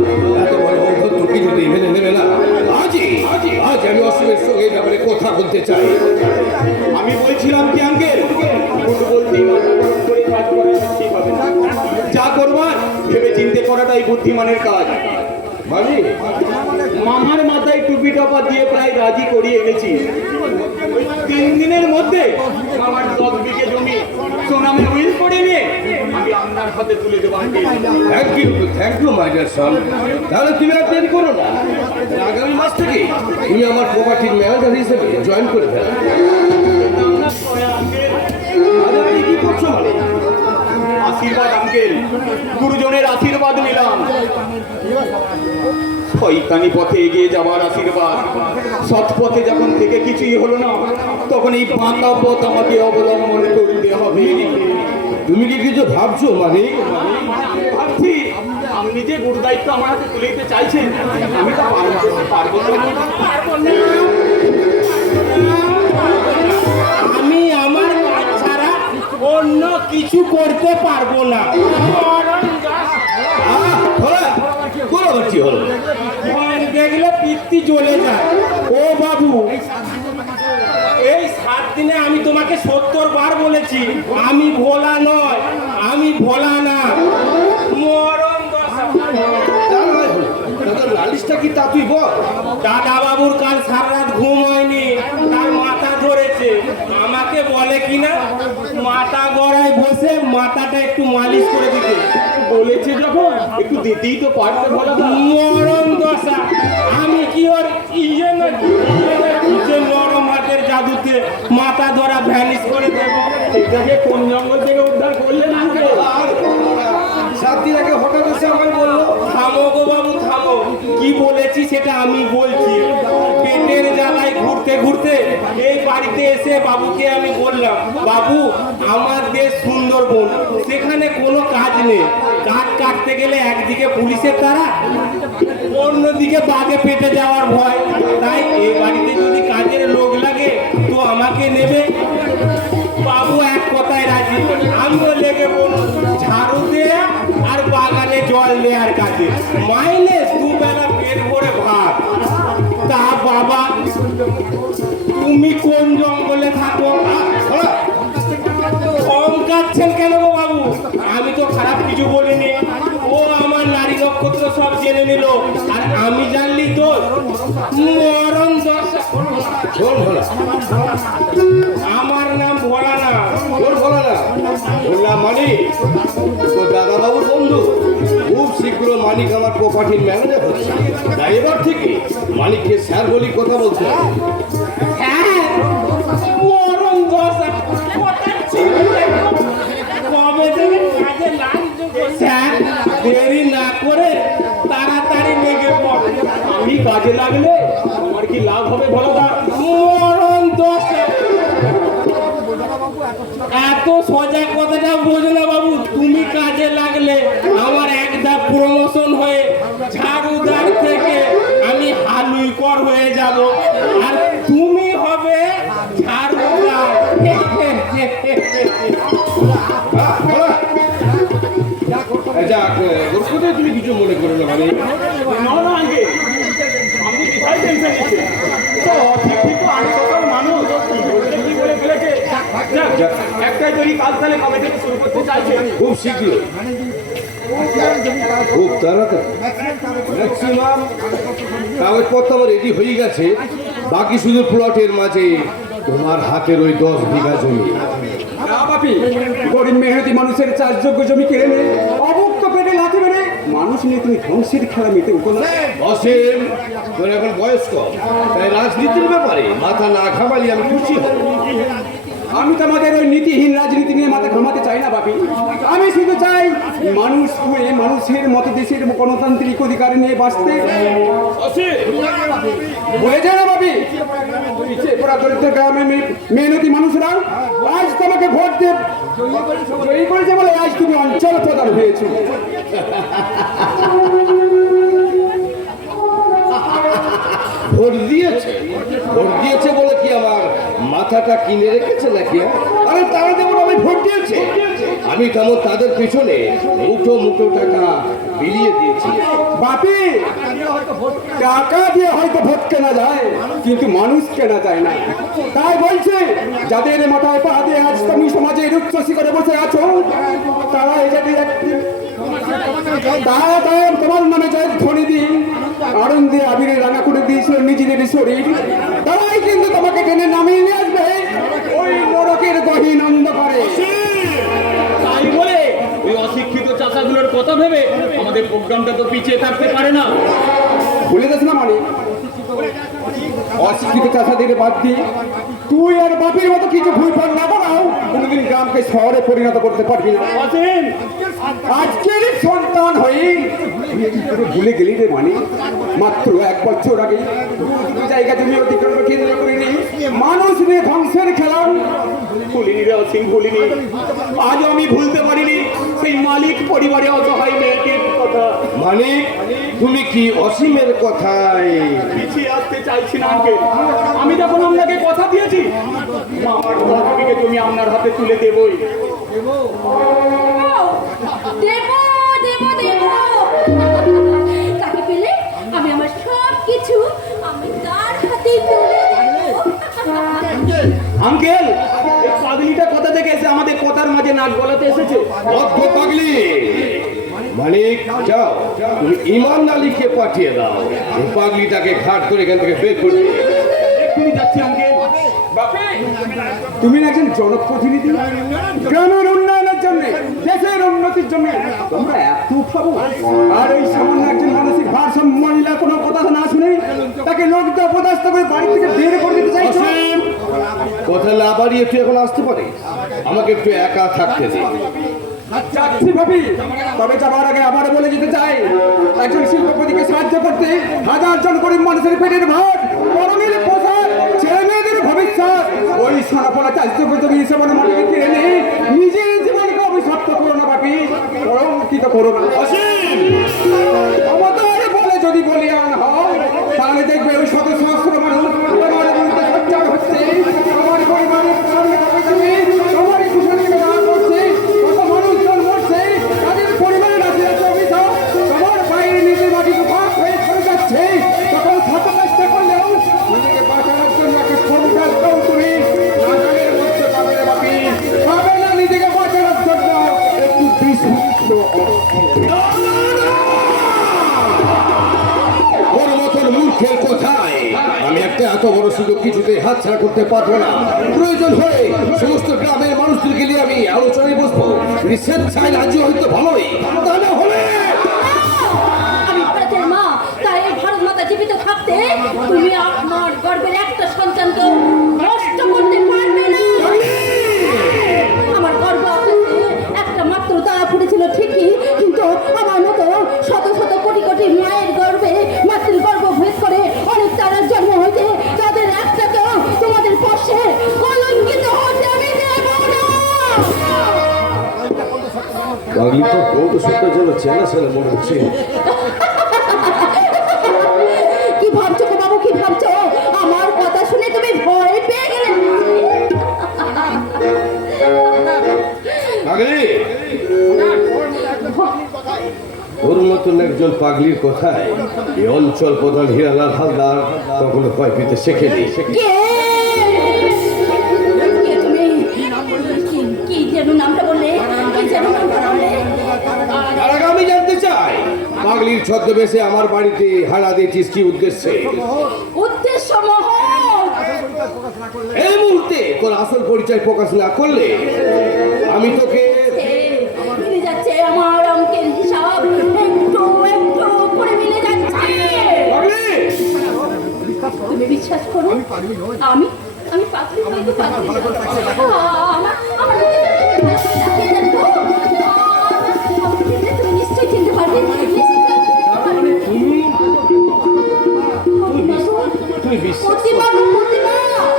এত বড় বন্ধুত্ব কিছুতেই মেনে নেবে না। আজ আমি অসীমের সঙ্গে এই ব্যাপারে কথা বলতে চাই। আমি বলছিলাম কি আঙ্কেল, বলতেই মাথা গরম করে কাজ করা ঠিক হবে না। যা করবার ভেবে চিন্তে করাটাই বুদ্ধিমানের কাজ। মানে মামার মাথায় টুপি টপা দিয়ে প্রায় রাজি করিয়ে এনেছি। 3 দিনের মধ্যে আমার 10 বিঘে জমি সোনামে উইল করে নিয়ে আমি আপনার হাতে তুলে দেবো uncle. Thank you my dear son. তাহলে তুমি আর দেরি করো না, আগামী মাস থেকে তুমি আমার প্রপার্টির ম্যানেজার হিসেবে জয়েন করে ফেলো। আরে কি করছো মানে? আশীর্বাদ আঙ্কেল, গুরুজনের আশীর্বাদ নিলাম। শয়তানি পথে এগিয়ে যাওয়ার আশীর্বাদ। সৎ পথে যখন থেকে কিছুই হলো না, তখন এই বাঁকা পথ আমাকে অবলম্বন করতে হবে। তুমি কি কিছু ভাবছো মানে? ভাবছি আপনি যে গুরু দায়িত্ব আমার হাতে তুলে দিতে চাইছেন, আমি তো পারবো না। আমি আমার কাজ ছাড়া অন্য কিছু করতে পারবো না। চলে যায়। ও বাবু, এই 7 দিনে আমি তোমাকে 70 বার বলেছি আমি ভোলা নয়, আমি ভোলা না। মরণ দশা। তোদের লালিশটা কি তা তুই বল। দাদা বাবুর কাল সারা রাত ঘুম হয়নি, তার মাথা ধরেছে। আমাকে বলে কিনা মাথা গড়ায় বসে মাথাটা একটু মালিশ করে দিতে বলেছে, যখন একটু দিতেই তো পারতে বলো। মরণ দশা, আমি কি ওর ইয়ে নাকি যে নরম হাতের জাদুতে মাথা ধরা ভ্যানিশ করে দেবো? এটাকে কোন জঙ্গল থেকে উদ্ধার করলেন? 7 দিন আগে হঠাৎ এসে আমায় বললো। থামো গো বাবু থামো, কি বলেছি সেটা আমি বলছি। পেটের জ্বালায় ঘুরতে ঘুরতে এই বাড়িতে এসে বাবুকে আমি বললাম, বাবু আমার দেশ সুন্দরবন, সেখানে কোনো কাজ নেই। কাঠ কাটতে গেলে একদিকে পুলিশের তাড়া, অন্যদিকে বাঘে পেটে যাওয়ার ভয়। তাই এই বাড়িতে যদি কাজের লোক লাগে তো আমাকে নেবে। বাবু এক কথায় রাজি। আমিও লেগে বলুন ঝাড়ু দেয়া আর বাগানে জল দেওয়ার কাজে, মাইনে 2 বেলা পেট ভরে ভাত। তা বাবা তুমি কোন জঙ্গলে থাকো? কম কাটছেন কেন গো বাবু? আমি তো খারাপ কিছু বলিনি। ও আমার নারী নক্ষত্র সব জেনে নিল, আর আমি জানলি তো মরণ দশা। শোন ভোলা, আমার নাম ভোলা না। তোর ভোলা না, ভোলা মানিক তো দাদা বাবুর বন্ধু। খুব শীঘ্র মানিক আমার প্রপার্টির ম্যানেজার হচ্ছে। তাই এবার থেকে মানিককে স্যার বলি কথা বলতে হবে। হ্যাঁ, মরণ দশা। কবে থেকে কাজে লাগছে গো স্যার? দেরি না করে তাড়াতাড়ি লেগে পড়ে। আমি কাজে লাগলে আমার কি লাভ হবে বলো না? মরণ দশা। এত সোজা কথাটা বোঝো না বাবু। তুমি কাজে লাগলে আমার এক ধাপ প্রমোশন হয়ে ঝাড়ুদার থেকে আমি হালুইকর হয়ে যাব, আর তুমি হবে ঝাড়ুদার। যাক, ওর কথায় তুমি কিছু মনে করো না মানে। না না আগে আমি কোথায় টেনশন নিচ্ছি? তো ঠিক আমি সকাল মানুষ কি বলে ফেলেছে। যাক, একটাই তৈরি কাজ তাহলে কবে থেকে শুরু করতে চাইছে? খুব শীঘ্র, খুব তাড়াতাড়ি। ম্যাক্সিমাম কাগজপত্র আমার রেডি হয়ে গেছে। বাকি শুধু প্লটের মাঝে তোমার হাতের ওই 10 বিঘা জমি। না বাপি, গরিব মেহনতি মানুষের চাষযোগ্য জমি কেড়ে নেই, অভুক্ত পেটে লাথি মেরে মানুষ নিয়ে তুমি ধ্বংসের খেলা মেতে উঠো না। অসীম, তোর এখন বয়স কম, তাই রাজনীতির ব্যাপারে মাথা না ঘামালি আমি খুশি হব। আমি তোমাদের ওই নীতিহীন রাজনীতি নিয়ে মাথা ঘামাতে চাই না বাপি। আমি শুধু চাই মানুষ হয়ে মানুষের মতো দেশের গণতান্ত্রিক অধিকার নিয়ে বাঁচতে। বলে যায় না বাপি, পিছিয়ে পড়া দরিদ্র গ্রামের মেহনতি মানুষরা আজ তোমাকে ভোট দিয়ে জয়ী করেছে বলে আজ তুমি অঞ্চল প্রধান হয়েছো। ভোট দিয়েছে বলে কি আমার মাথাটা কিনে রেখেছে নাকি? আরে তারা যেমন আমি ভোট দিয়েছে, আমি তেমন তাদের পিছনে মুঠো মুঠো টাকা বিলিয়ে দিয়েছি। বাপি, টাকা দিয়ে হয়তো ভোট কেনা যায়, কিন্তু মানুষ কেনা যায় না। তাই বলছে যাদের মাথায় পা দিয়ে আজ তুমি সমাজের উচ্চ শিখরে বসে আছো, তারা যদি তোমার নামে জয় ধ্বনি দিন আড়ন দিয়ে আবিরে রাঙা করে দিয়েছিল নিজেদের শরীর, তারাই কিন্তু তোমাকে টেনে নামিয়ে নিয়ে আসবে ওই নরকের গহীন অন্ধকারে। তাই বলে ওই অশিক্ষিত চাষাগুলোর কথা ভেবে আমাদের প্রোগ্রামটা তো পিছিয়ে থাকতে পারে না। ভুলে যাস না মানে, অশিক্ষিত চাষাদের বাদ দিয়ে তুই আর বাপের মতো কিছু ভুল ভাল না বানাও, কোনোদিন গ্রামকে শহরে পরিণত করতে পারবি না। আজকের সন্তান হয়ে ভুলে গেলি রে মানে, মাত্র 1 বছর আগে দুটো জায়গা জমি অতিক্রম কেন্দ্র করে নিয়ে মানুষ নিয়ে ধ্বংসের খেলা ভুলিনি রে অসীম, ভুলিনি। আজ আমি ভুলতে পারিনি সেই মালিক পরিবারে অসহায় মেয়েটির কথা। মানে তুমি কি অসীমের কথায় পিছিয়ে আসতে চাইছি না আঙ্কেল। আমি যখন আপনাকে কথা দিয়েছি আমার জমিকে জমি আপনার হাতে তুলে দেবই। দেব দেব দেব, তাকে পেলে আমি আমার সব কিছু আমার আঙ্কেল এই পাগলিটা কোথা থেকে এসে আমাদের কথার মাঝে নাক গলাতে এসেছে? অর্ধ পাগলি মানিক, যাও তুমি ইমাম আলীকে পাঠিয়ে দাও এই পাগলিটাকে ঘাট করে এখান থেকে বের করে দিও। এক্ষুনি যাচ্ছি আঙ্কেল। তুমি একজন জনপ্রতিনিধি, গ্রামের উন্নয়নের জন্য, দেশের উন্নতির জন্য তোমরা এত ভাবো, আর এই সামান্য একজন মানসিক ভারসাম্য মহিলা কোনো কথা না শুনে তাকে লোকটা অপদাস্ত করে বাড়ি থেকে বের করে দিতে চাইছো। অসীম, কথা না বাড়িয়ে তুই এখন আসতে পারিস? আমাকে একটু একা থাকতে দে। যাচ্ছি ভাবি, তবে যাবার আগে আবার বলে যেতে চাই, একজন শিল্পপতিকে সাহায্য করতে হাজার জন গরিব মানুষের পেটের ভাত, গরমের পোশাক, ছেলে মেয়েদের ভবিষ্যৎ, ওই সোনাপোনা চাষযোগ্য হিসেবে মাটিকে কিনে নিয়ে নিজের জীবনকে অভিশপ্ত করো না বাপি, কলঙ্কিত করো না। অসীম, আমাদের বলে যদি বলিয়ান হয় তাহলে দেখবে ওই শত সহস্র মানুষ তোমার বিরুদ্ধে সোচ্চার হচ্ছে, আমার পরিবারের প্রাণে কমে যাবে, আমারই কুশলীকে ব্যবহার করছে, কত মানুষজন মরছে, তাদের পরিবারের আছে অভিযোগ, তোমার বাইরে নিজের মাটিকে পাক হয়ে চলে যাচ্ছে, তখন শত চেষ্টা করলেও নিজেকে বাঁচানোর জন্য একটা সরকার তুমি নাগালের মধ্যে পাবে না বাপি, পাবে না নিজেকে বাঁচানোর জন্য একটু বিশুদ্ধ ওর মতন মূর্খের কোথায়? আমি একটা এত বড় সুযোগ কিছুতে হাতছাড়া করতে পারবো না। প্রয়োজন হয়ে সমস্ত গ্রামের মানুষদেরকে নিয়ে আমি আলোচনায় বসবো। যদি স্বেচ্ছায় রাজি হয়তো ভালোই, তা না হলে আমি ভারতের মা, তাই এই ভারত মাতা জীবিত থাকতে তুমি আপনার গর্ভের একটা সন্তানকে নষ্ট করতে পারবে না। আমার গর্ভ আকাশে একটা মাত্র তারা ফুটেছিল ঠিকই, কিন্তু আমার মতো শত শত কোটি কোটি মায়ের গর্ভে মাতৃ গর্ভ ভেদ করে অনেক তারার জন্ম হয়েছে, তাদের একটাকেও তোমাদের পাশে কলঙ্কিত হতে আমি দেব না। পাগলি তো বড় সত্যের জন্য চেনা চেনা মনে হচ্ছে। কি ভাবছো গো বাবু, কি ভাবছো? আমার কথা শুনে তুমি ভয় পেয়ে গেলে? পাগলি, ওর মতন একজন পাগলির কথায় এই অঞ্চল প্রধান হীরালাল হালদার কখনো ভয় পেতে শেখেনি। কে? কে তুমি? কি যেন নামটা বললে? কি যেন নামটা বললে? তার আগে আমি জানতে চাই, পাগলির ছদ্মবেশে আমার বাড়িতে হানা দিয়েছিস কি উদ্দেশ্যে? উদ্দেশ্য মহৎ। এই মুহূর্তে তোর আসল পরিচয় প্রকাশ না করলে আমি তোকে মিলে যাচ্ছে আমার অঙ্কের হিসাব, একটু একটু করে মিলে যাচ্ছে। পাগলি, তুমি বিশ্বাস করো, আমি আমি পাগলি হয়তো পাগলি না। আমার তুমি নিশ্চয়ই চিনতে পারবে। তুই বিশ্বাস প্রতিমা, প্রতিমা,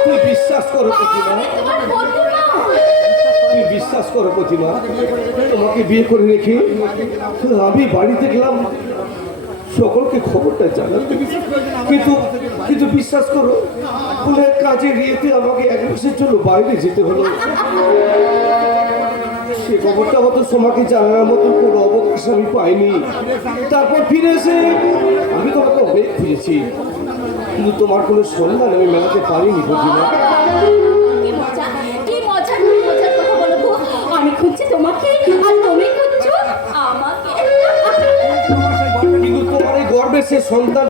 তুই বিশ্বাস করো প্রতিমা, আমি তোমার প্রতিমা। তুই বিশ্বাস করো প্রতিমা, তোমাকে বিয়ে করে রেখে আমি বাড়িতে গেলাম সকলকে খবরটা জানাতে, কিন্তু কিন্তু বিশ্বাস করো কোনো এক কাজে ইয়েতে আমাকে এক মাসের জন্য বাইরে যেতে হলো। সে খবরটা হয়তো তোমাকে জানানোর মতো কোনো অবকাশ আমি পাইনি। তারপর ফিরে এসে আমি তোমাকে অনেক খুঁজেছি, কিন্তু তোমার কোনো সন্ধান আমি মেলাতে পারিনি প্রতিমা। কি মজা, কি মজা, কি মজার কথা বলো তো। আমি খুঁজছি তোমাকে আর তুমি খুঁজছো আমাকে। কিন্তু তোমার এই গর্বের সে সন্তান